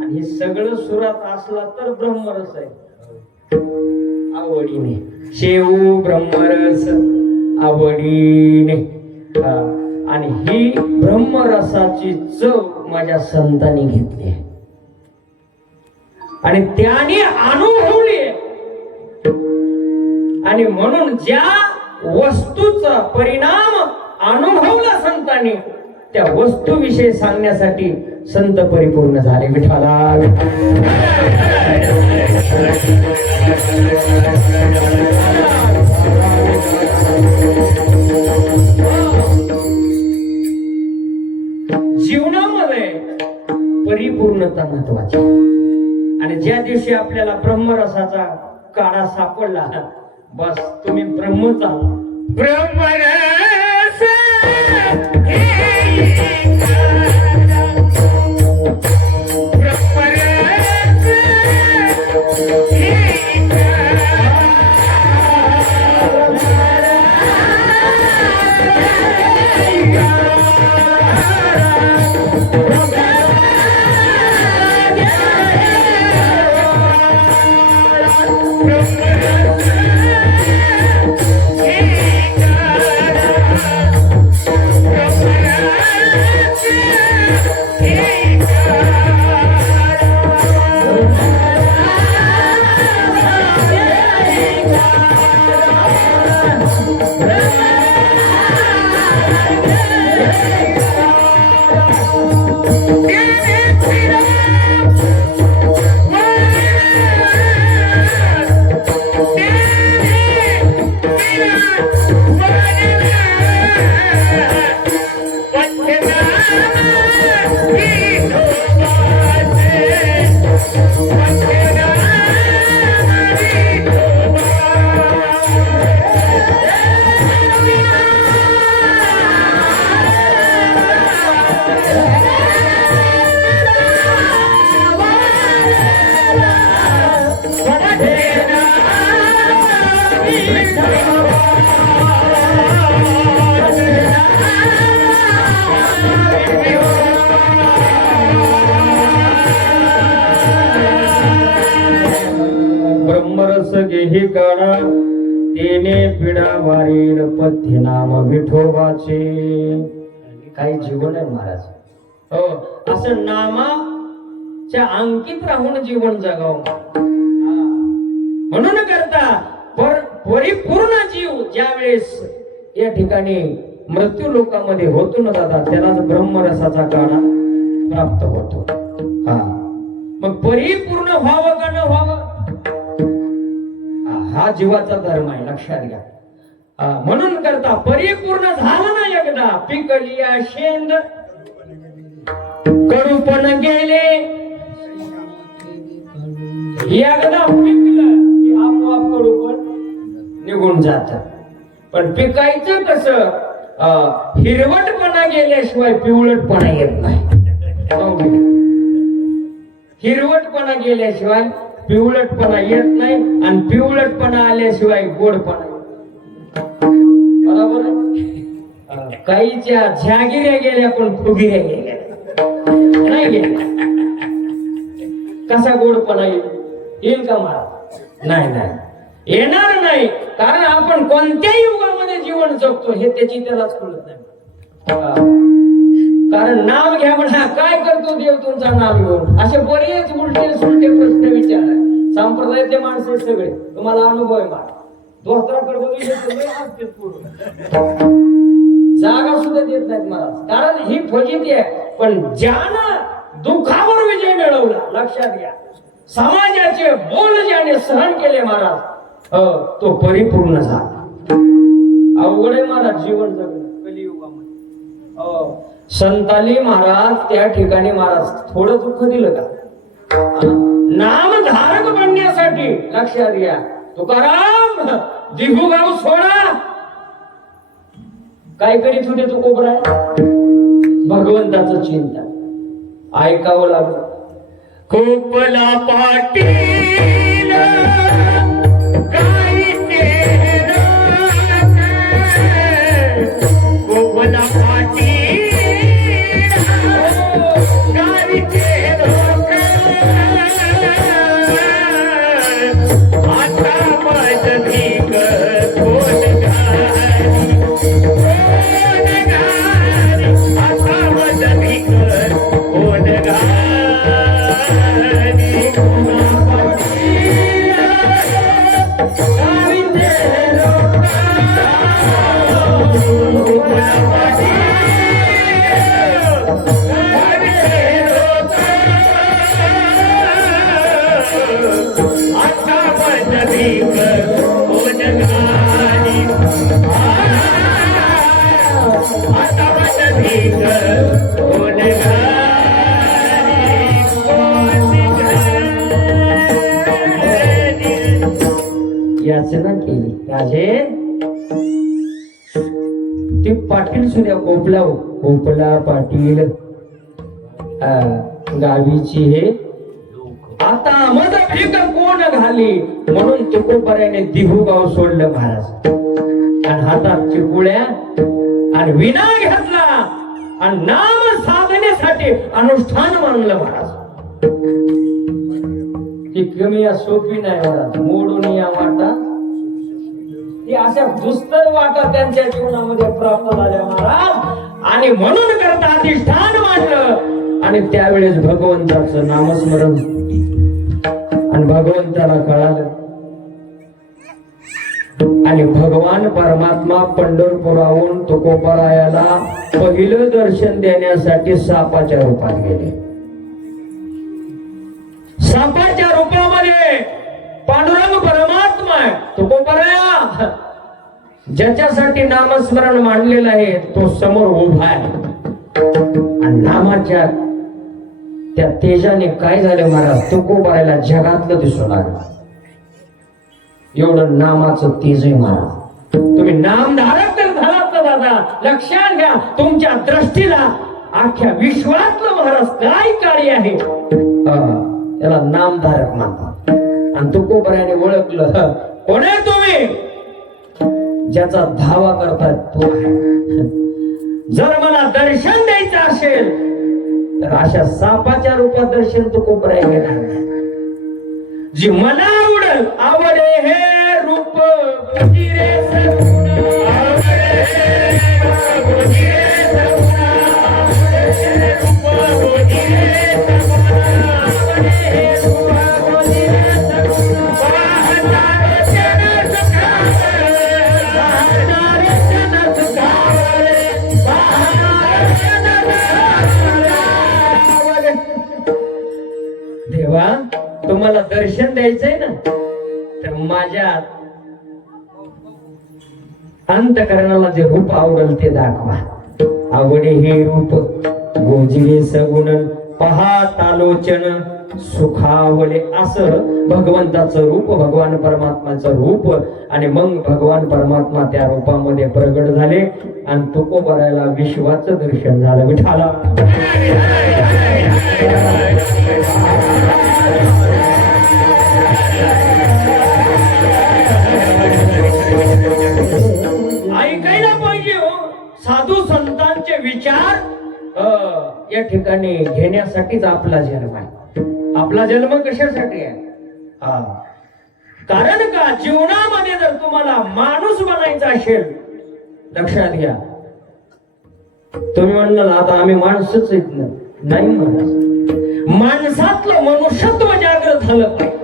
आणि सगळं सुरात असला तर ब्रह्मरस आहे. आवडीने शिव ब्रह्मरस आवडीने. आणि ही ब्रह्मरसाची चव माझ्या संतांनी घेतली आहे आणि त्याने अनुभवली. आणि म्हणून ज्या वस्तूचा परिणाम अनुभवला संतांनी त्या वस्तूविषयी सांगण्यासाठी संत परिपूर्ण झाले. विठाला जीवनामध्ये परिपूर्णता महत्वाची. आणि ज्या दिवशी आपल्याला ब्रह्मरसाचा काढा सापडला बस तुम्ही ब्रह्मच आला. ब्रह्मरस ब्रह्मरस गेही काढा तेने पिढा वारील पथ्य नाम विठोबाचे. काही जीवन आहे महाराज. हो असं नामाच्या अंकित राहून जीवन जगावं. म्हणून करता परिपूर्ण जीव ज्या वेळेस या ठिकाणी मृत्यू लोकांमध्ये होतो ना दादा त्यालाच ब्रह्मरसाचा काढा प्राप्त होतो. मग परिपूर्ण व्हावं का न व्हावं हा जीवाचा धर्म आहे. लक्षात घ्या. म्हणून करता परिपूर्ण झालं ना एकदा पिकली शेंद कडूपण गेले. एकदा पिकलं की आपोआप कडूपण निघून जात. पण पिकायचं कसं हिरवटपणा गेल्याशिवाय पिवळटपणा येत नाही. हिरवटपणा गेल्याशिवाय पिवळटपणा येत नाही आणि पिवळटपणा आल्याशिवाय गोडपणा बरोबर आहे. काहीच्या झागिऱ्या गेल्या पण फुगिऱ्या गेल्या नाही गेल्या. कसा गोडपणा येईल का मला? नाही नाही येणार नाही. कारण आपण कोणत्याही युगामध्ये जीवन जगतो हे त्याची त्यालाच कळत नाही. कारण नाव घ्या म्हणा काय करतो देव तुमचा नाव घेऊन असे बरेच उलटे सुलटे प्रश्न विचारले. संप्रदायातले माणसं सगळे तुम्हाला अनुभव आहे मला. दोस्ताकडे बघितलं असते जागा सुद्धा देत नाहीत महाराज, कारण ही फजिती आहे. पण ज्यानं दुःखावर विजय मिळवला, लक्षात घ्या, समाजाचे बोल ज्याने सहन केले महाराज, तो परिपूर्ण झाला. अवघड आहे महाराज जीवन जगणं कलियुगामध्ये. संताली महाराज त्या ठिकाणी महाराज थोडं दुःख दिलं का? नामधारक बनण्यासाठी, लक्षात घ्या, तुकाराम दिहुगाव सोडा. काय करीत होते तू कोबरा? भगवंताचं चिंतन ऐकावं लागलं. कोपला पाटील काय कोपला पाटील गावीचे लोक आता मत भीक कोण गारी आता मत भीक कोण गारी. याचना केली राजे. ते पाटील सुद्धा कोपला पाटील गावीची हे आता मध भीक कोण घाली, म्हणून तुकोबऱ्याने दिहुगाव सोडलं महाराज. आणि हातात चिपुळ्या आणि विना घेतला आणि नाम साधनेसाठी अनुष्ठान मानलं महाराज. ती कमी या सोपी नाही महाराज, मोडून या वाटा, ती अशा दुस्तर वाटा त्यांच्या जीवनामध्ये प्राप्त झाल्या महाराज. आणि म्हणून करता अधिष्ठान मानलं आणि त्यावेळेस भगवंताचं नामस्मरण. आणि भगवंताला कळालं आणि भगवान परमात्मा पंढरपुराहून तुकोबरायाला पहिलं दर्शन देण्यासाठी सापाच्या रूपात गेले. सापाच्या रूपामध्ये पांडुरंग परमात्मा आहे. तुकोबराया ज्याच्यासाठी नामस्मरण मांडलेलं आहे तो समोर उभा आहे. आणि नामाच्या त्या तेजाने काय झालं महाराज, तुकोबरायाला जगातलं दिसू लागलं. एवढं नामाचं तेज आहे महाराज. तुम्ही नामधारक तर झालात ना दादा, लक्षात घ्या, तुमच्या दृष्टीला अख्ख्या विश्वातलं महाराज काय कार्य आहे त्याला नामधारक मानतात. आणि तुकोबरायाने ओळखलं, कोण आहे तुम्ही? ज्याचा धावा करतात तो आहे. जर मला दर्शन द्यायचं असेल तर अशा सापाच्या रूपात दर्शन तुकोबराया घेणार नाही. जी मला आवडे हे रूप गुजिरे सगुण, आवडे गुजिरे सगुण, आवडे रूप गुजिरे सगुण, आवडे रूप गुजिरे सगुण, पाहणारे जन सुखावले, पाहणारे जन सुखावले, पाहणारे जन सुखावले. देवा, तुम्हाला दर्शन द्यायचंय ना, तर माझ्या अंतकरणाला जे रूप आवडेल ते दाखवा. आवडे हे रूप गोजिरे सगुण, पाहतालोचन सुखावले. असं भगवंताचं रूप, भगवान परमात्माचं रूप. आणि मग भगवान परमात्मा त्या रूपामध्ये प्रगट झाले आणि तुकोबरायाला विश्वाचं दर्शन झालं. विठाला ऐकायला पाहिजे हो. साधू संतांचे विचार या ठिकाणी घेण्यासाठीच आपला जन्म आहे. आपला जन्म कशासाठी आहे? कारण का जीवनामध्ये जर तुम्हाला माणूस बनायचा असेल, लक्षात घ्या, तुम्ही म्हणाल आता आम्ही माणसंच आहेत ना, नाही महाराज. माणसातलं मनुष्यत्व जागृत झालं पाहिजे.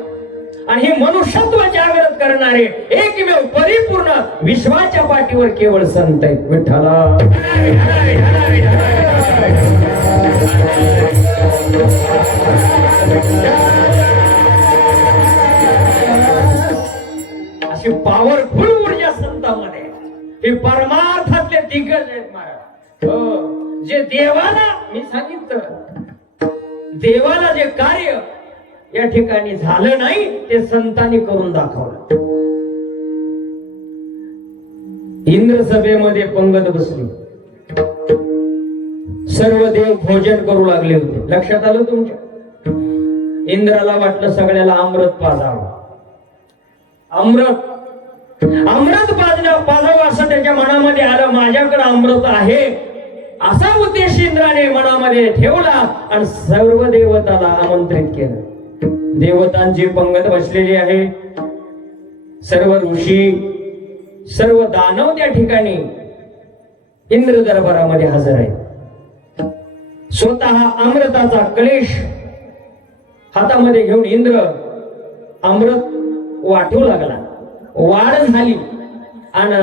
आणि हे मनुष्यत्व जागृत करणारे एकमेव परिपूर्ण विश्वाच्या पाठीवर केवळ संत आहेत. विठ्ठला अशी पॉवरफुल ऊर्जा संतांमध्ये, हे परमार्थातले दिग्गज आहेत महाराज. हो, जे देवाला, मी सांगितलं, देवाला जे कार्य या ठिकाणी झालं नाही ते संतांनी करून दाखवलं. इंद्र सभेमध्ये पंगत बसली, सर्व देव भोजन करू लागले होते. लक्षात आलं तुमच्या? इंद्राला वाटलं सगळ्याला अमृत पाजावं, अमृत पाजावं असं त्याच्या मनामध्ये आलं. माझ्याकडे अमृत आहे असा उद्देश इंद्राने मनामध्ये ठेवला आणि सर्व देवताला आमंत्रित केलं. देवतांची पंगत बसलेली आहे, सर्व ऋषी, सर्व दानव त्या ठिकाणी इंद्र दरबारामध्ये हजर आहे. स्वतः अमृताचा कलेश हातामध्ये घेऊन इंद्र अमृत वाटू लागला. वाढ झाली आणि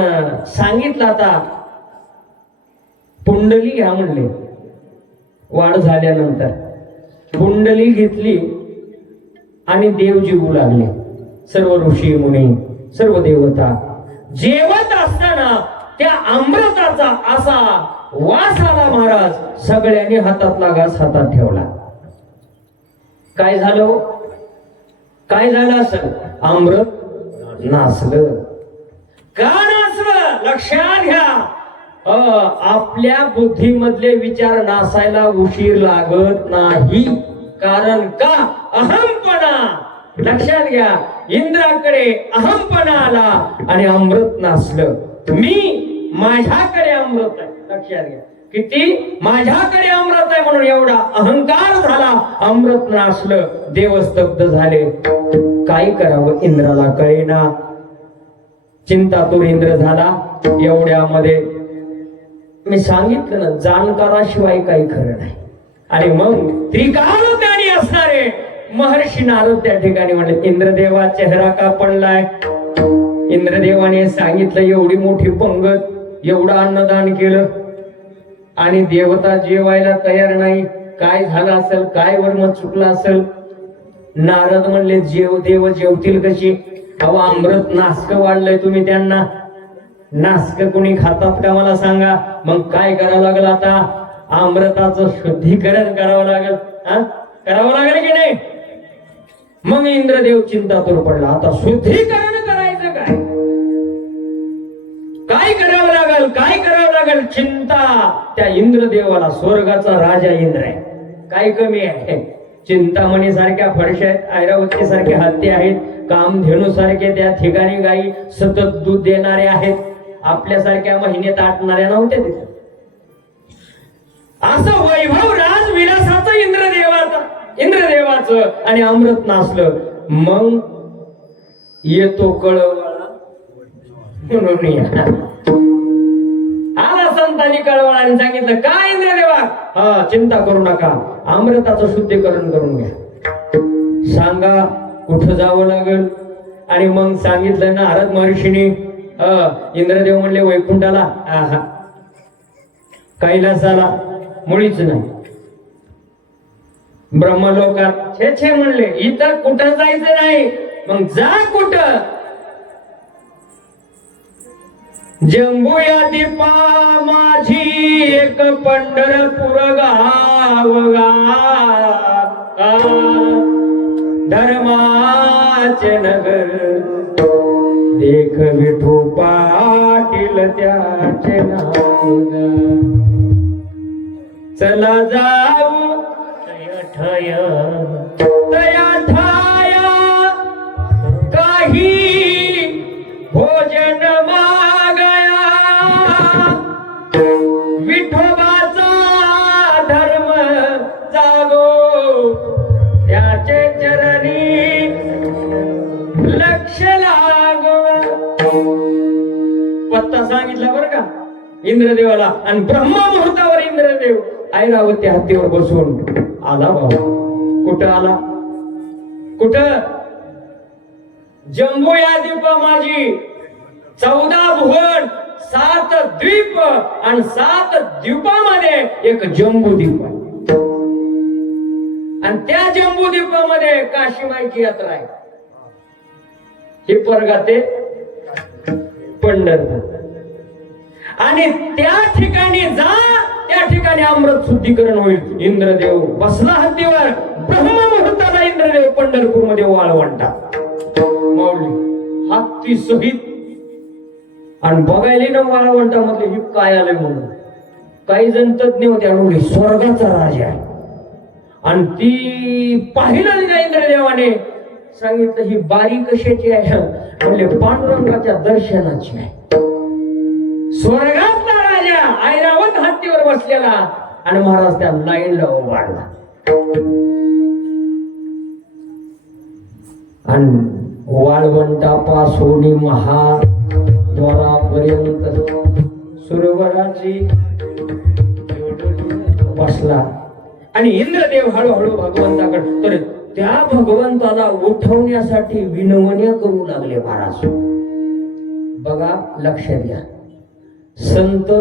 सांगितलं आता पुंडली घ्या म्हणले. वाढ झाल्यानंतर पुंडली घेतली आणि देव जेवू लागले. सर्व ऋषी मुनी, सर्व देवता जेवत असताना त्या अमृताचा असा वास आला महाराज. सगळ्यांनी हातातला घास हातात ठेवला. काय झालं? काय झालं असं? अमृत नासलं. का नासलं? लक्षात घ्या, आपल्या बुद्धीमधले विचार नासायला उशीर लागत नाही. कारण का? अहमपणा. लक्षात घ्या, इंद्राकडे अहमपणा आला आणि अमृत नासलं. मी माझ्याकडे अमृत आहे. लक्षात घ्या, किती माझ्याकडे अमृत आहे म्हणून एवढा अहंकार झाला. अमृत नासलं, देव स्तब्ध झाले. काय करावं इंद्राला कळेना. चिंतातूर इंद्र झाला. एवढ्यामध्ये मी सांगितलं ना, जाणकाराशिवाय काही खरं नाही. आणि मग त्रिकाल ज्ञानी असणारे महर्षी नारद त्या ठिकाणी म्हणले, इंद्रदेवा चेहरा का पडलाय? इंद्रदेवाने सांगितलं, एवढी मोठी पंगत, एवढं अन्नदान केलं आणि देवता जेवायला तयार नाही. काय झालं असेल? काय वर्म चुकलं असेल? नारद म्हणले, देव जेवतील कशी? अहो, अमृत नासक वाढलंय, तुम्ही त्यांना नासक कोणी खातात का मला सांगा? मग काय करावं लागेल आता? अमृताचं शुद्धीकरण करावं लागेल. करावं लागेल की नाही? मग इंद्रदेव चिंतातूर पडला. आता शुद्धीकरण करायचं काय? काय करावं लागेल? काय करावं लागेल? चिंता. त्या इंद्रदेवाला, स्वर्गाचा राजा इंद्र आहे, काय कमी आहे? चिंतामणी सारख्या फडशा आहेत, ऐरावती सारखे हत्ती आहेत, कामधेनू सारखे त्या ठिकाणी गायी सतत दूध देणारे आहेत. आपल्यासारख्या महिन्यात आटणाऱ्या नव्हत्या तिथे. असं वैभव राजविलासाचं इंद्रदेवाचं आणि अमृत नासलं. मग येतो कळवळा म्हणून आला संतांनी कळवळाने सांगितलं, काय इंद्रदेवा, चिंता करू नका, अमृताचं शुद्धीकरण करून घ्या. सांगा कुठं जावं लागेल? आणि मग सांगितलं नारद महर्षीने. इंद्रदेव म्हणले, वैकुंठाला. कैलासाला मुळीच नाही. ब्रह्मलोकात छे छे म्हणले, इथं कुठं जायचं नाही. मग जा कुठं? जंबूया दीपा माझी एक पंढरपूर गाव धर्माचे नगर देख विठू पाटील त्याचे नाव. चला जाऊ तया ठाया काही भोजन मागया. विठोबाचा धर्म जागो त्याचे चरणी लक्ष लागो. पत्ता सांगितला बरं का इंद्रदेवाला. आणि ब्रह्मा मुहूर्तावर इंद्रदेव ऐरावती हत्तीवर बसून आला. बाबा कुठं आला? कुठं? जम्बू या द्वीप माझी 14 भुवन 7 द्वीप आणि 7 द्वीपामध्ये एक जम्बू द्वीप आहे आणि त्या जम्बू द्वीपामध्ये काशीमाईची यात्रा आहे. हे परगाते पंढरपूर आणि त्या ठिकाणी जा, त्या ठिकाणी अमृत शुद्धीकरण होईल. इंद्रदेव बसला हत्तीवर, ब्रह्ममुहूर्ताला इंद्रदेव पंढरपूर मध्ये वाळवंटात माऊली हत्ती सहित. आणि बघायला ना वाळवंटामध्ये ही काय आलंय म्हणून काही जण तज्ञ होते आणि स्वर्गाचा राजा आहे. आणि ती पाहिलं नाही इंद्रदेवाने सांगितलं ही बारी कशाची आहे म्हणले पांडुरंगाच्या दर्शनाची आहे. स्वर्गातला राजा ऐरावत हत्तीवर बसलेला आणि महाराज त्या लाईनला उभारला आणि वाळवंटापासून महाद्वारापर्यंत सरोवराची बसला आणि इंद्रदेव हळूहळू भगवंताकडे. तर त्या भगवंताला उठवण्यासाठी विनवण्या करू लागले महाराज. बघा लक्ष द्या, संत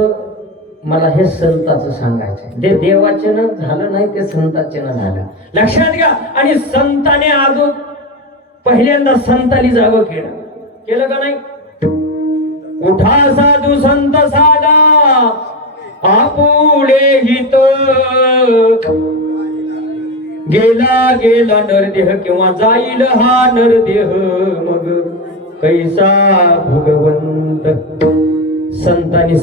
मला हे संताचं सांगायचं, जे देवाचन झालं नाही ते संताचन झालं. लक्षात घ्या. आणि संताने आजो पहिल्यांदा संताली जावं केलं का नाही. उठा साधू संत साधा आपुले हित, गेला गेला नरदेह किंवा जाईल हा नरदेह मग कैसा भगवंत. संतांनी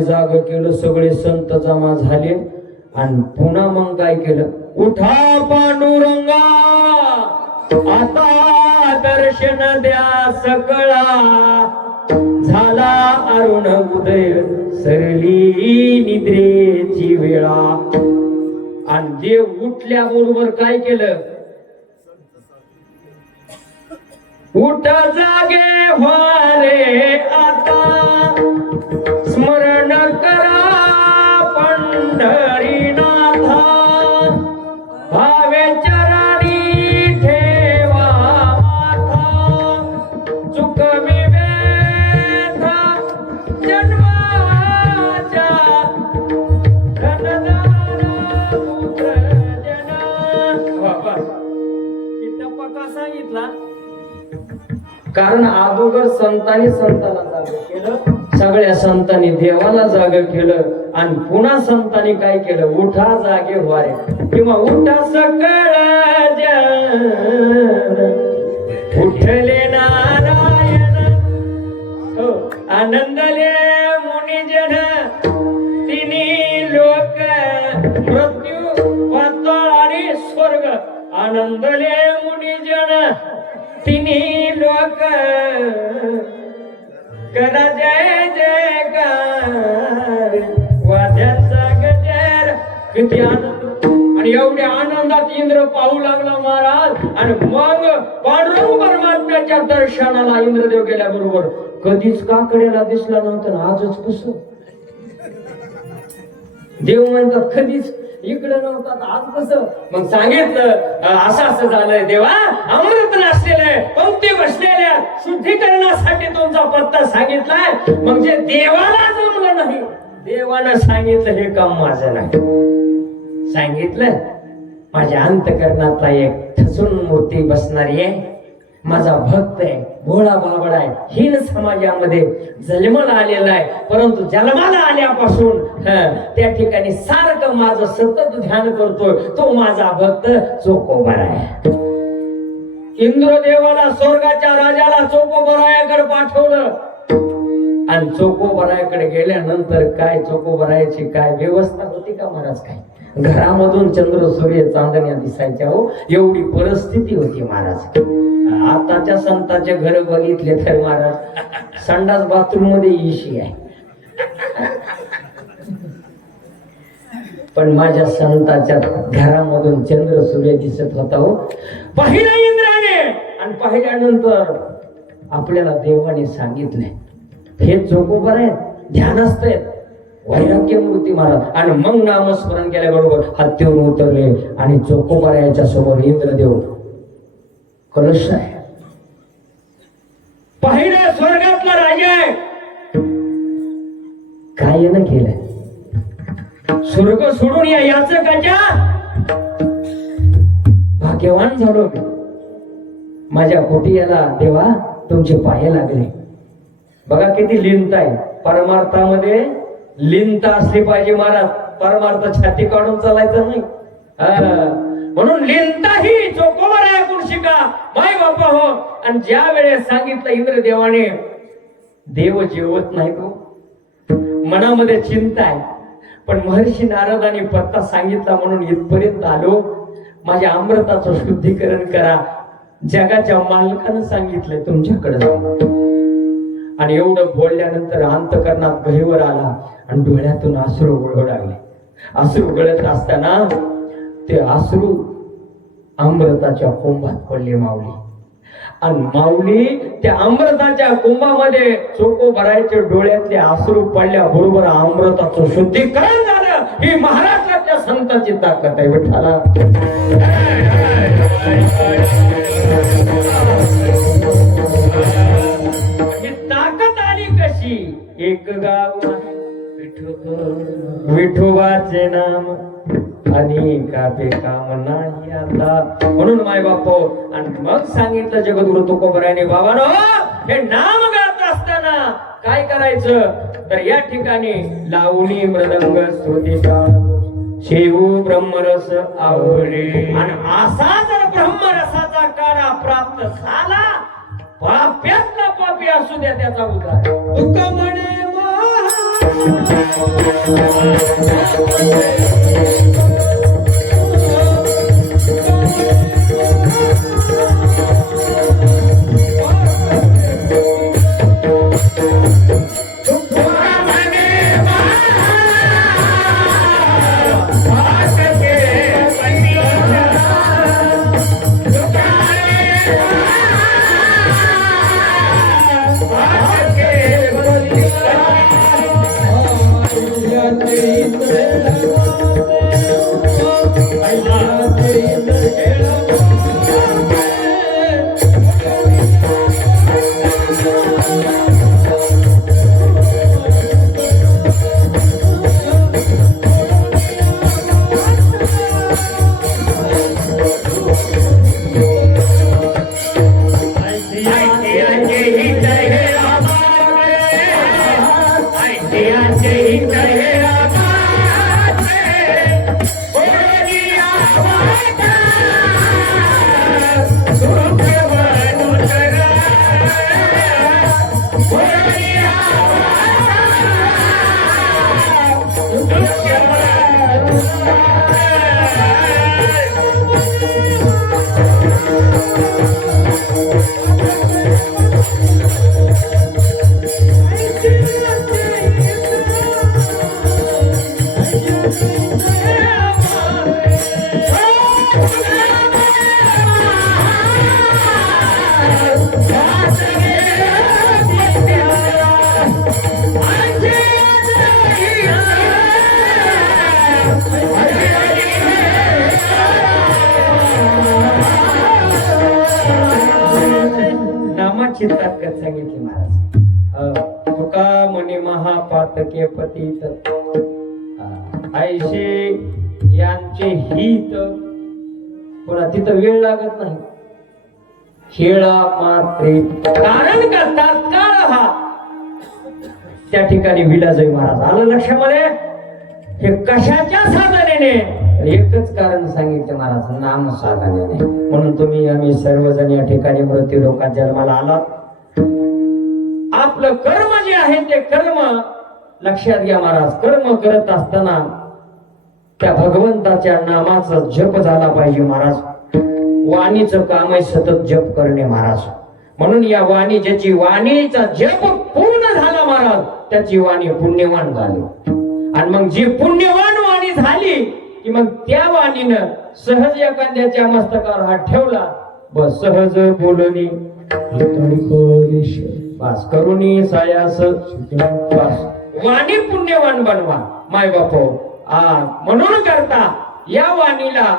जाग केलं, सगळे संत जमा झाले आणि पुन्हा मग काय केलं. उठा पांडुरंगा आता दर्शन द्या सकळा, झाला अरुण उदय सरली निद्रेची वेळा. आणि देव उठल्याबरोबर काय केलं. उठ जागे व्हारे आता स्मरण करा पंढरीनाथा, भावे चरणी ठेवा माथा, चुकवी वेथा जन्माच्या धनदारा पुत्र जना. टप्पा का सांगितला. कारण अगोदर संतांनी संताला जाग केलं, सगळ्या संतांनी देवाला जाग केलं आणि पुन्हा संतांनी काय केलं. उठा जागे व्हारे किंवा उठा सकळ जन, उठले नारायण हो आनंदले मुनिजन, तिन्ही लोक मृत्यू पाताळ आणि स्वर्ग. आनंदले मुनिजन तिन्ही लोक करा जय जयकार, वाद्यांचा गजर. किती आनंद. आणि एवढ्या आनंदात इंद्र पाहू लागला महाराज. आणि मग पांडुरंग परमात्म्याच्या दर्शनाला इंद्रदेव गेल्याबरोबर कधीच काकड्याला दिसला नव्हता. आजच कसं देव म्हणतात कधीच इकडे नव्हता आज कसं. मग सांगितलं असं झालंय देवा, अमृत नसलेलं पंक्ती बसलेल्या शुद्धीकरणासाठी तुमचा पत्ता सांगितलाय. मग जे देवाला जमलं नाही, देवानं सांगितलं हे काम माझं नाही. सांगितलं माझ्या अंतकरणातला एक ठसून मूर्ती बसणारी आहे, माझा भक्त आहे, भोळा बाबडा आहे, हीन समाजामध्ये जन्माला आलेला आहे. परंतु जन्माला आल्यापासून त्या ठिकाणी सारखं माझं सतत ध्यान करतोय तो माझा भक्त चोकोबार आहे. इंद्रदेवाला स्वर्गाच्या राजाला चोकोबरायाकडे पाठवलं आणि चोकोबरायाकडे गेल्यानंतर काय चोकोबरायाची काय व्यवस्था होती का महाराज. काय घरामधून चंद्र सूर्य चांदण्या दिसायच्या हो, एवढी परिस्थिती होती महाराज. आताच्या संतांचे घर बघितले तर महाराज संडास बाथरूम मध्ये इशी आहे. पण माझ्या संतांच्या घरामधून चंद्र सूर्य दिसत होता हो. पहिल्या इंद्राने आणि पाहिल्यानंतर आपल्याला देवाने सांगितलंय हे चोकोबर आहेत, ध्यानस्थ आहेत, वैराग्य मूर्ती महाराज. आणि मग नामस्मरण केल्याबरोबर हत्तीवरून उतरले आणि चोकोबर याच्या समोर इंद्रदेव कलश आहे. पहिला स्वर्गातला राजा आहे. काय यानं केलंय? स्वर्ग सोडून या याचकाच्या भाग्यवान झालो. माझ्या पोटी याला देवा तुमचे पाय लागले. बघा किती लिंत आहे. परमार्थामध्ये लिंत असली पाहिजे महाराज. परमार्थ छाती काढून चालायचं नाही. म्हणून लिंताही चोकोवर आहे कोण शिका माय बापा हो. आणि ज्या वेळेस सांगितलं इंद्रदेवाने देव जेवत नाही तो मनामध्ये चिंता आहे. पण महर्षी नारदांनी पत्ता सांगितला म्हणून इथपर्यंत आलो. माझ्या अमृताचं शुद्धीकरण करा. जगाच्या मालकानं सांगितलंय तुमच्याकडे जाऊ. आणि एवढं बोलल्यानंतर अंतकरणात गहिवर आला आणि डोळ्यातून अश्रू गळू लागले. अश्रू गळत असताना ते अश्रू अमृताच्या कुंभात पडले माऊली. आणि माऊली त्या अमृताच्या कुंभामध्ये चोको भरायचे डोळ्यातले अश्रू पडल्या बरोबर अमृताचं शुद्धीकरण झालं. ही महाराष्ट्राच्या संतांची ताकद आहे. विठ्ठला ही ताकद आली कशी? एक गाव विठोबाचे नाम आणि कापे काम नाही आता. म्हणून माय बाप आणि मग सांगितलं जगद्गुरु तुकोबरायने बाबानो हे नाम गात असताना काय करायचं तर या ठिकाणी लावणी मृदंग श्रुतिका शेवू ब्रह्मरस आवडे. आणि असा जर ब्रह्मरसाचा काळा प्राप्त झाला पाप्यातला पापी असू द्या त्याचा उद्धार. तुक म्हणे ताकद सांगितली महाराज. तुका म्हणे महापातके पतित ऐशे यांचे हित. पुन्हा तिथं वेळ लागत नाही. खेळा मात्रे कारण का तात्काळ हा त्या ठिकाणी विलाजय महाराज आलं लक्षामध्ये. हे कशाच्या साधनेने? एकच कारण सांगितलं महाराज नाम साधनेने. म्हणून तुम्ही आम्ही सर्वजण या ठिकाणी मृत्यू लोकात जन्माला आलात. आपलं कर्म जे आहे ते कर्म लक्षात घ्या महाराज. कर्म करत असताना त्या भगवंताच्या नामाचा जप झाला पाहिजे महाराज. वाणीचं काम आहे सतत जप करणे महाराज. म्हणून या वाणी ज्याची वाणीचा जप पूर्ण झाला महाराज त्याची वाणी पुण्यवान झाली. आणि मग जी पुण्यवान वाणी झाली की मग त्या वाणीनं सहज एखाद्याच्या मस्तकावर हात ठेवला बस सहज बोलणी बस करुणी सायास बस वाणी पुण्यवान बनवा माय बापो. म्हणून करता या वाणीला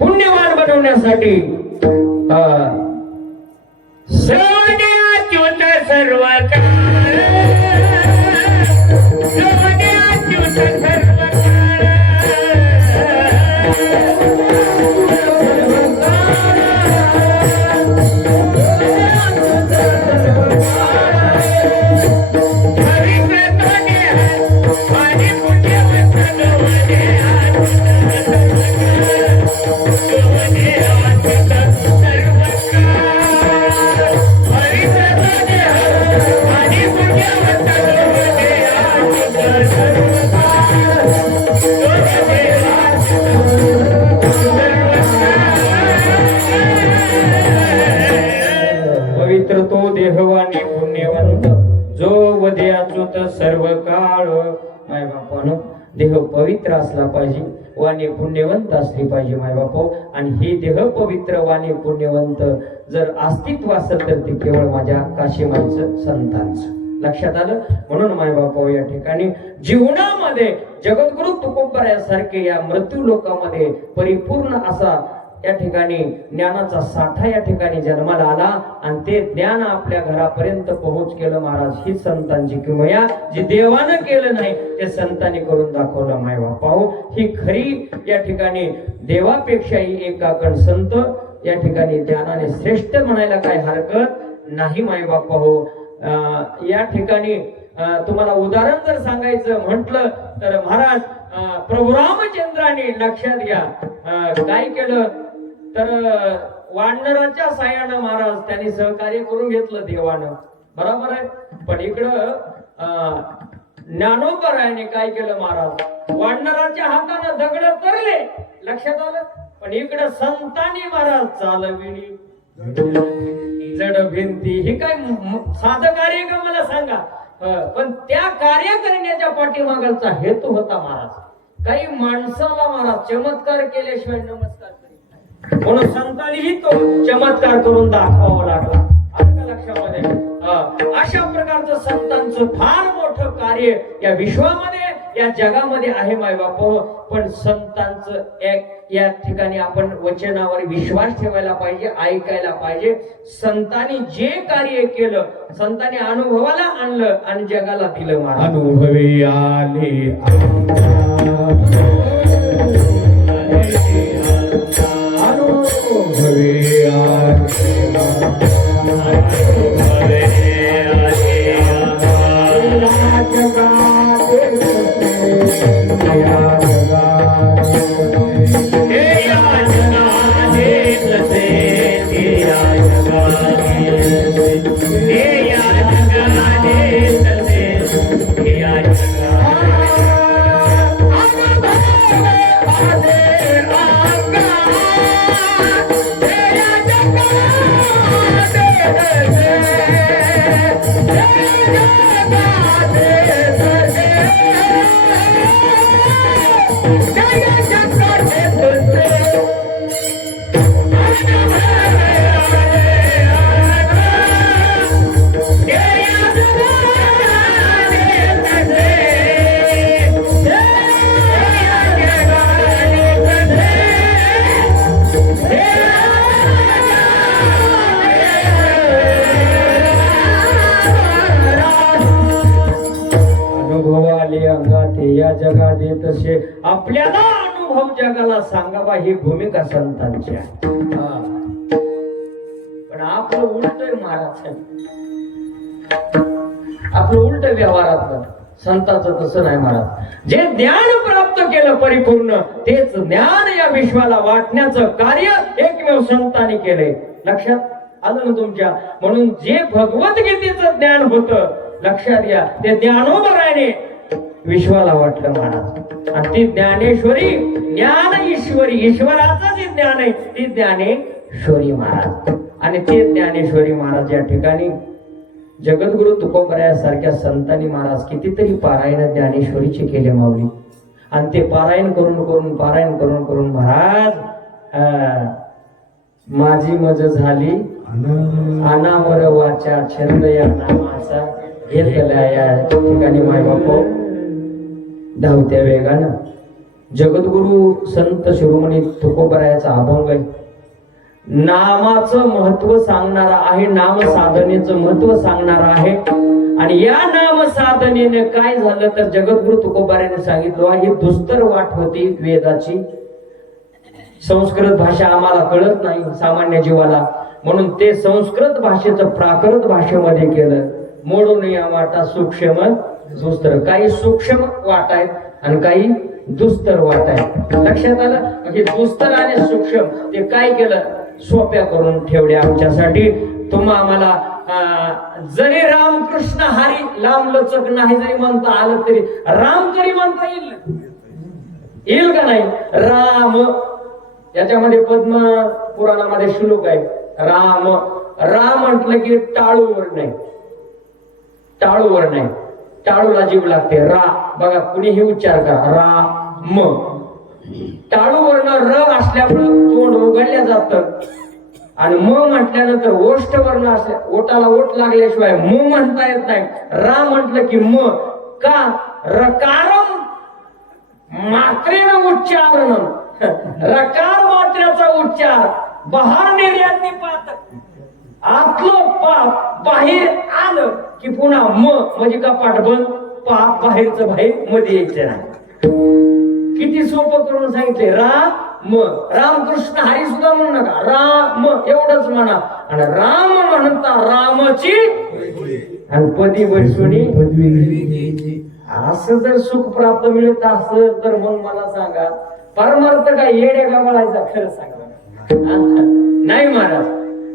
पुण्यवान बनवण्यासाठी सर्व काळ सोने अच्युत सर्व काळ पवित्र तो देहवानी पुण्यवंत जो वधे अच्युत सर्व काळ. माय बापानं देह पवित्र असला पाहिजे, वाणी पुण्यवंत असली पाहिजे माय बापा. आणि ही देह पवित्र वाणी पुण्यवंत जर अस्तित्व असेल तर ते केवळ माझ्या काशीमाईचं संतांचं. लक्षात आलं. म्हणून माय बापा या ठिकाणी जीवनामध्ये जगद्गुरु तुकोबरायासारखे या मृत्यू लोकामध्ये परिपूर्ण असा या ठिकाणी ज्ञानाचा साठा या ठिकाणी जन्माला आला आणि ते ज्ञान आपल्या घरापर्यंत पोहोच केलं महाराज. ही संतांची किमया. जे देवानं केलं नाही ते संतांनी करून दाखवलं माय बापाहो. ही खरी या ठिकाणी देवापेक्षाही एकाकण संत या ठिकाणी ज्ञानाने श्रेष्ठ म्हणायला काय हरकत नाही माय बापाहो. या ठिकाणी तुम्हाला उदाहरण जर सांगायचं म्हटलं तर महाराज प्रभू रामचंद्राने लक्षात घ्या काय केलं तर वानराच्या साह्यानं महाराज त्यांनी सहकार्य करून घेतलं देवानं. बरोबर आहे. पण इकडं ज्ञानोबरायाने काय केलं महाराज वानराच्या हातानं दगड तरले. लक्षात आलं. पण इकडं संतांनी महाराज चालविली जड भिंती. ही काय साधं कार्य का मला सांगा. पण त्या कार्य करण्याच्या पाठीमागचा हेतू होता महाराज. काही माणसाला महाराज चमत्कार केल्याशिवाय नमस्कार करीत. म्हणून संतांनीही तो चमत्कार करून दाखवावा लागला. लक्षामध्ये अशा प्रकारचं संतांचं फार मोठं कार्य या विश्वामध्ये या जगामध्ये आहे माय बाप. पण संतांचं एक या ठिकाणी आपण वचनावर विश्वास ठेवायला पाहिजे, ऐकायला पाहिजे. संतांनी जे कार्य केलं संतांनी अनुभवाला आणलं आणि जगाला दिलं महाराज. अनुभवी आले अनुभवी या जगात येत असे आपल्याला अनुभव जगाला सांगावा ही भूमिका संतांची आहे. पण आपलं उलट महाराज आपलं उलट व्यवहारात संतांचं तसं नाही महाराज. जे ज्ञान प्राप्त केलं परिपूर्ण तेच ज्ञान या विश्वाला वाटण्याचं कार्य एकमेव संतांनी केले. लक्षात आलं ना तुमच्या. म्हणून जे भगवद्गीतेचं ज्ञान होतं लक्षात घ्या ते ज्ञानोबरायाने विश्वाला वाटलं महाराज. आणि ती ज्ञानेश्वरी ज्ञान ईश्वरी ईश्वराचं जे ज्ञान आहे ती ज्ञानेश्वरी महाराज. आणि ते ज्ञानेश्वरी महाराज या ठिकाणी जगद्गुरु तुकोबरायासारख्या संतांनी महाराज कितीतरी पारायण ज्ञानेश्वरीचे केले माऊली. आणि ते पारायण करून महाराज माझी मज झाली अनावर वाचा छंद या नामाचा घेतला या ठिकाणी माय बाप धावत्या वेगानं जगद्गुरु संत शिरोमणी तुकोबरायाचा अभंग आहे. नामाचं महत्व सांगणारा आहे, नाम साधनेचं महत्व सांगणारा आहे. आणि या नाम साधनेने काय झालं तर जगद्गुरु तुकोबाराने सांगितलं, ही दुस्तर वाट होती वेदाची. संस्कृत भाषा आम्हाला कळत नाही सामान्य जीवाला, म्हणून ते संस्कृत भाषेचं प्राकृत भाषेमध्ये केलं. मोडून या वाटा सूक्ष्म दुस्तर. काही सूक्ष्म वाट आहेत आणि काही दुस्तर वाट आहेत. लक्षात आलं? म्हणजे दुस्तर आणि सूक्ष्म ते काय केलं, सोप्या करून ठेवल्या आमच्यासाठी. आम्हाला जरी रामकृष्ण हरी लांब लचक नाही जरी म्हणता आलं तरी राम तरी म्हणता येईल का नाही? राम याच्यामध्ये पद्म पुराणामध्ये श्लोक आहे. राम राम म्हटलं की टाळूवर नाही, टाळूवर नाही, टाळूला जीव लागते. रा बघा कुणीही उच्चार करा, राम. टाळूवरनं र असल्यामुळं तोंड उघडल्या जात आणि म म्हटल्यानंतर ओष्ठ वर्ण असल्या ओटाला ओठ लागल्याशिवाय म म्हणता येत नाही. रा म्हटलं की म का रकारम मात्रेनं उच्चारण, रकार मात्र्याचा उच्चार बहार निर्यातनी पाहत आतलं पाप बाहेर आलं की पुन्हा म म्हणजे कपाट बंद, पाप बाहेरचं बाहेर मध्ये यायचं नाही. किती सोपं करून सांगितले. राम रामकृष्ण हरी सुद्धा म्हणू नका, राम एवढंच म्हणा. आणि राम म्हणता रामची आणि पदी बैसुनी. असं जर सुख प्राप्त मिळत असं तर मग मला सांगा परमार्थ काय येड्या गबाळायचा? खरं सांगा नाही महाराज,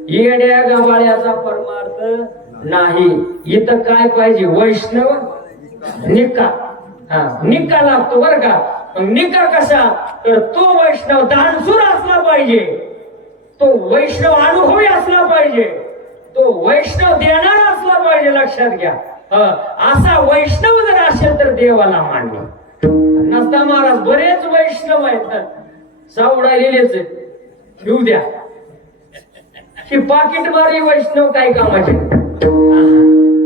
येड्या गबाळ्याचा परमार्थ नाही. इथं काय पाहिजे? वैष्णव निका. निका लागतो बर का. निका कसा तर तो वैष्णव दानशूर असला पाहिजे, तो वैष्णव अनुभवी असला पाहिजे, तो वैष्णव देणारा असला पाहिजे. लक्षात घ्या. असा वैष्णव जर असेल तर देवाला मान्य नसता. महाराज बरेच वैष्णव आहेत, सावडालेलेच घेऊ द्या. ही पाकिट मारी वैष्णव काय कामाचे?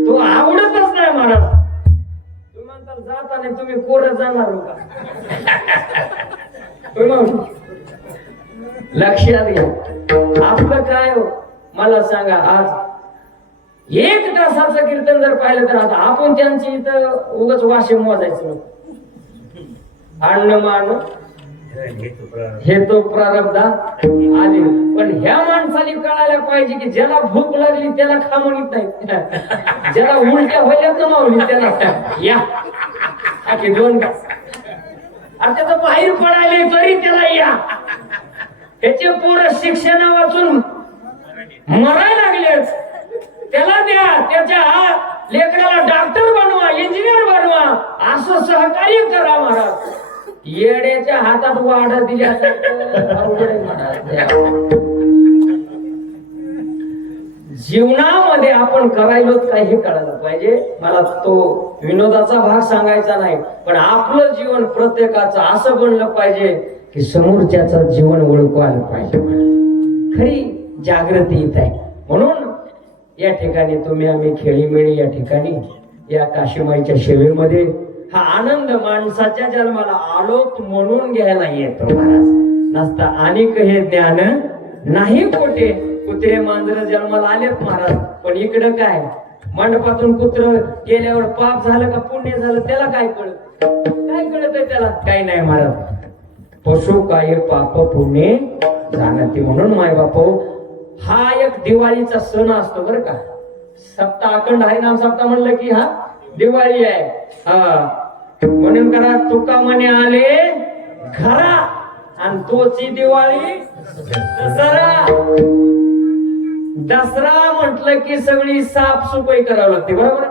तो आवडतच नाही महाराज. तुम्ही म्हणताल जाता नाही, तुम्ही कोरं जाणार का? लक्षात घ्या. आपलं काय हो मला सांगा. आज 1 तासाचं कीर्तन जर पाहिलं तर आता आपण त्यांची इथं उगाच वाशे मोजायचं अन्न मान हे तो प्रारब्धा आली. पण ह्या माणसाला कळायला पाहिजे की ज्याला भूक लागली त्याला खा म्हणत नाही, ज्याला उलट्या व्हायला तर मावली त्याला या की 2 तास आता तर बाहेर पडायला तरी त्याला या. ह्याचे पोरं शिक्षण वाचून मरायला लागले, त्याला द्या. त्याच्या लेकराला डॉक्टर बनवा, इंजिनियर बनवा, असं सहकार्य करा महाराज. येड्याच्या हातात वाढ जीवनामध्ये आपण करायलो काय हे कळायला पाहिजे. मला तो विनोदाचा भाग सांगायचा नाही, पण आपलं जीवन प्रत्येकाचं असं बनलं पाहिजे की समोरच्याचं जीवन ओळखू आलं पाहिजे. खरी जागृती इथं आहे. म्हणून या ठिकाणी तुम्ही आम्ही खेळीमेळी या ठिकाणी या काशीमाईच्या सेवेमध्ये हा आनंद माणसाच्या जन्माला आलोत म्हणून घ्यायला येतो महाराज. नसता अनेक हे ज्ञान नाही कोठे. कुत्रे मांजर जन्माला आलेत महाराज, पण इकडं काय मंडपातून कुत्र गेल्यावर पाप झालं का पुण्य झालं त्याला काय कळत? काय कळत आहे त्याला? काही नाही महाराज. पशु काय पाप पुण्य जाणते. म्हणून माय बापो हा एक दिवाळीचा सण असतो बरं का. सप्ताह अखंड आहे नाम सप्ताह म्हणलं की हा दिवाळी आहे. म्हणून करा तुका म्हणे आले खरा आणि तोची दिवाळी दसरा. दसरा म्हटलं की सगळी साफसफाई करावी लागते बरोबर.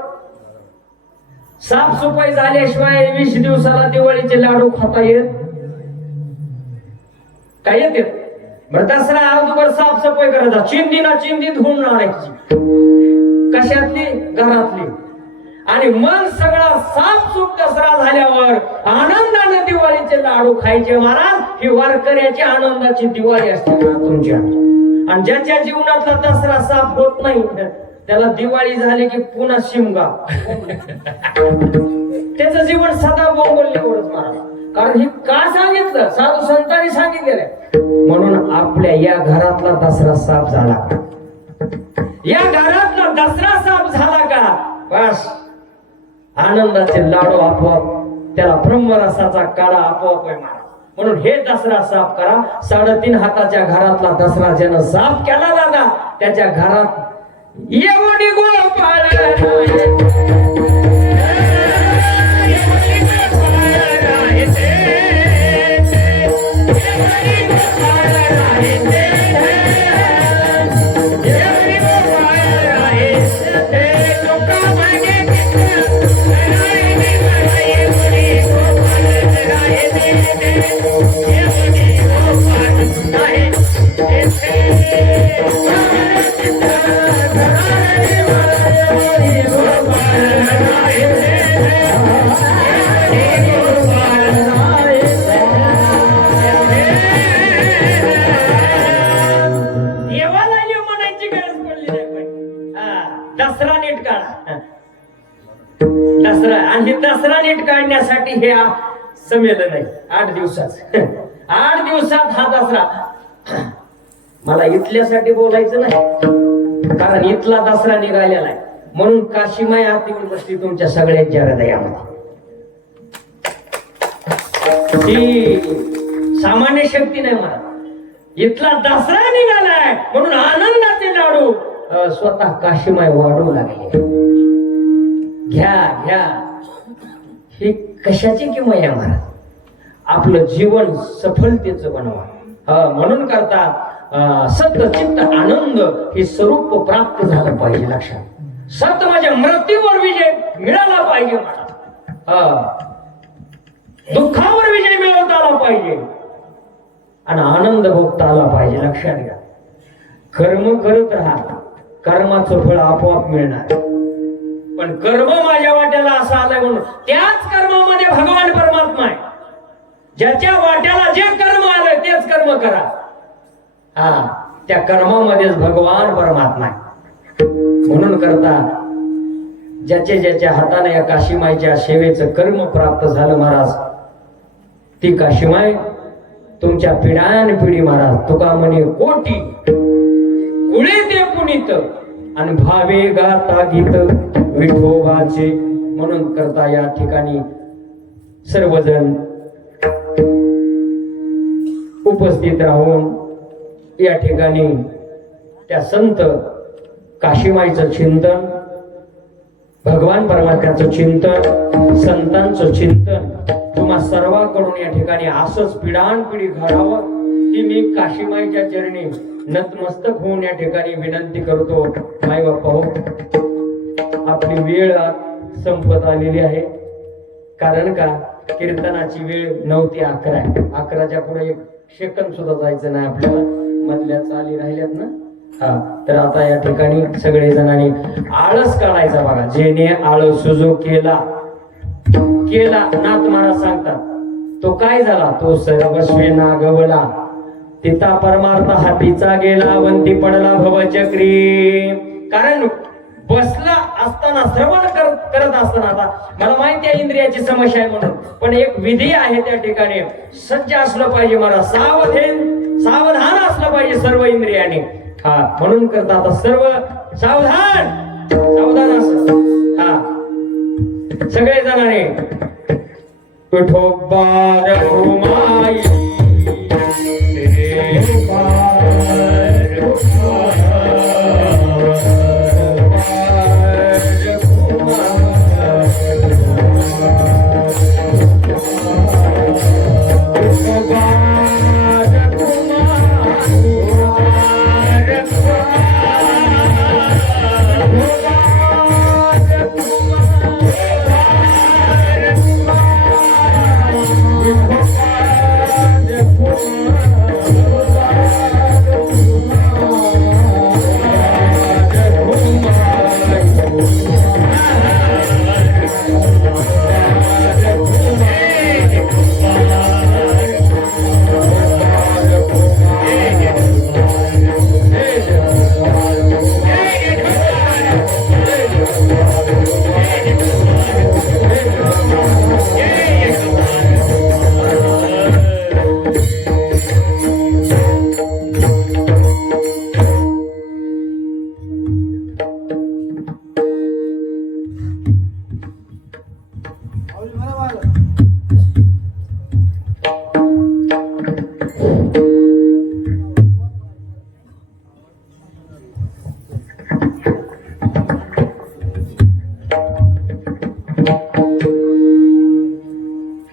साफसफाई झाल्याशिवाय 20 दिवसाला दिवाळीचे लाडू खाता येत काय येते बरं. दसरा अगोदर साफसफाई करायचा. चिंदीना चिंदी धुवून आणायची. कशातली? घरातली. आणि मग सगळा साफसूफ दसरा झाल्यावर आनंदाने दिवाळीचे लाडू खायचे महाराज. ही वारकऱ्याची आनंदाची दिवाळी असते तुमच्या. आणि ज्याच्या जीवनातला दसरा साफ होत नाही त्याला दिवाळी झाली की पुन्हा शिमगा. त्याचं जीवन सदा बोंबलल्यावरच महाराज. कारण हे का सांगितलं, साधू संतांनी सांगितलेलं म्हणून आपल्या या घरातला दसरा साफ झाला का, या घरातला दसरा साफ झाला का, बस आनंदाचे लाडू आपोआप, त्याला ब्रह्मरसाचा काढा आपोआप आहे महाराज. म्हणून हे दसरा साफ करा. 3.5 हाताच्या घरातला दसरा ज्यानं साफ केला दादा, त्याच्या घरात एवढी गोपाळ दसरा. आणि दसरा नीट काढण्यासाठी हे संमेलन आहे 8 दिवसाच. 8 दिवसात हा दसरा. मला इथल्यासाठी बोलायचं नाही, कारण इथला दसरा निघालेला आहे. म्हणून काशीमाई आत येऊन बसली तुमच्या सगळ्यांच्या हृदयामध्ये. ही सामान्य शक्ती नाही मला. इथला दसरा निघालाय म्हणून आनंदाचे लाडू स्वतः काशीमाई वाढू लागले. घ्या घ्या. ही कशाची किंमत आहे महाराज? आपलं जीवन सफलतेचं बनवा. म्हणून करता सत्य चित्त आनंद हे स्वरूप प्राप्त झालं पाहिजे. लक्षात, सत्य म्हणजे मृत्यूवर विजय मिळाला पाहिजे मला. दुःखावर विजय मिळवता आला पाहिजे आणि आनंद भोगता आला पाहिजे. लक्षात घ्या. कर्म करत राहा, कर्माचं फळ आपोआप मिळणार. पण कर्म माझ्या वाट्याला असं आलंय म्हणून त्याच कर्मामध्ये भगवान परमात्मा आहे. ज्याच्या वाट्याला जे कर्म आलं तेच कर्म करा. त्या कर्मामध्येच भगवान परमात्मा आहे. म्हणून करता ज्याच्या हाताने या काशीमाईच्या सेवेचं कर्म प्राप्त झालं महाराज, ती काशीमाई तुमच्या पिढ्यान पिढी महाराज तुका म्हणे कोटी कुळे ते पुनीत आणि भावे गाता गीत विठोबाचे. म्हणून करता या ठिकाणी सर्वजण उपस्थित राहून या ठिकाणी त्या संत काशीमाईचं चिंतन, भगवान परमात्म्याचं चिंतन, संतांचं चिंतन तुम्हा सर्वांकडून या ठिकाणी असंच पिढानपिढी घडावं ही मी काशीमाईच्या चरणी नतमस्तक होऊन या ठिकाणी विनंती करतो. माय बाप्पा हो, आपली वेळ संपत आलेली आहे. कारण का कीर्तनाची वेळ 9 ते 11 आहे. 11च्या पुढे 1 सेकंद सुद्धा जायचं नाही आपल्याला. मधल्या चाली राहिल्यात ना. तर आता या ठिकाणी सगळे जणांनी आळस काढायचा बघा. जेने आळस जो केला नाथ महाराज सांगतात तो काय झाला, तो सर्वस्वे नागवला. तिता परमार्थ हातीचा गेला, वंती पडला भवचक्री. कारण बसला असताना श्रवण करत असताना, आता मला माहिती आहे इंद्रियाची समस्या आहे म्हणून, पण एक विधी आहे त्या ठिकाणी सज्ज असलं पाहिजे मला, सावधान असलं पाहिजे सर्व इंद्रियाने. म्हणून करता आता सर्व सावधान असं. सगळे जणांनी विठोबा रघुमाई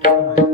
आले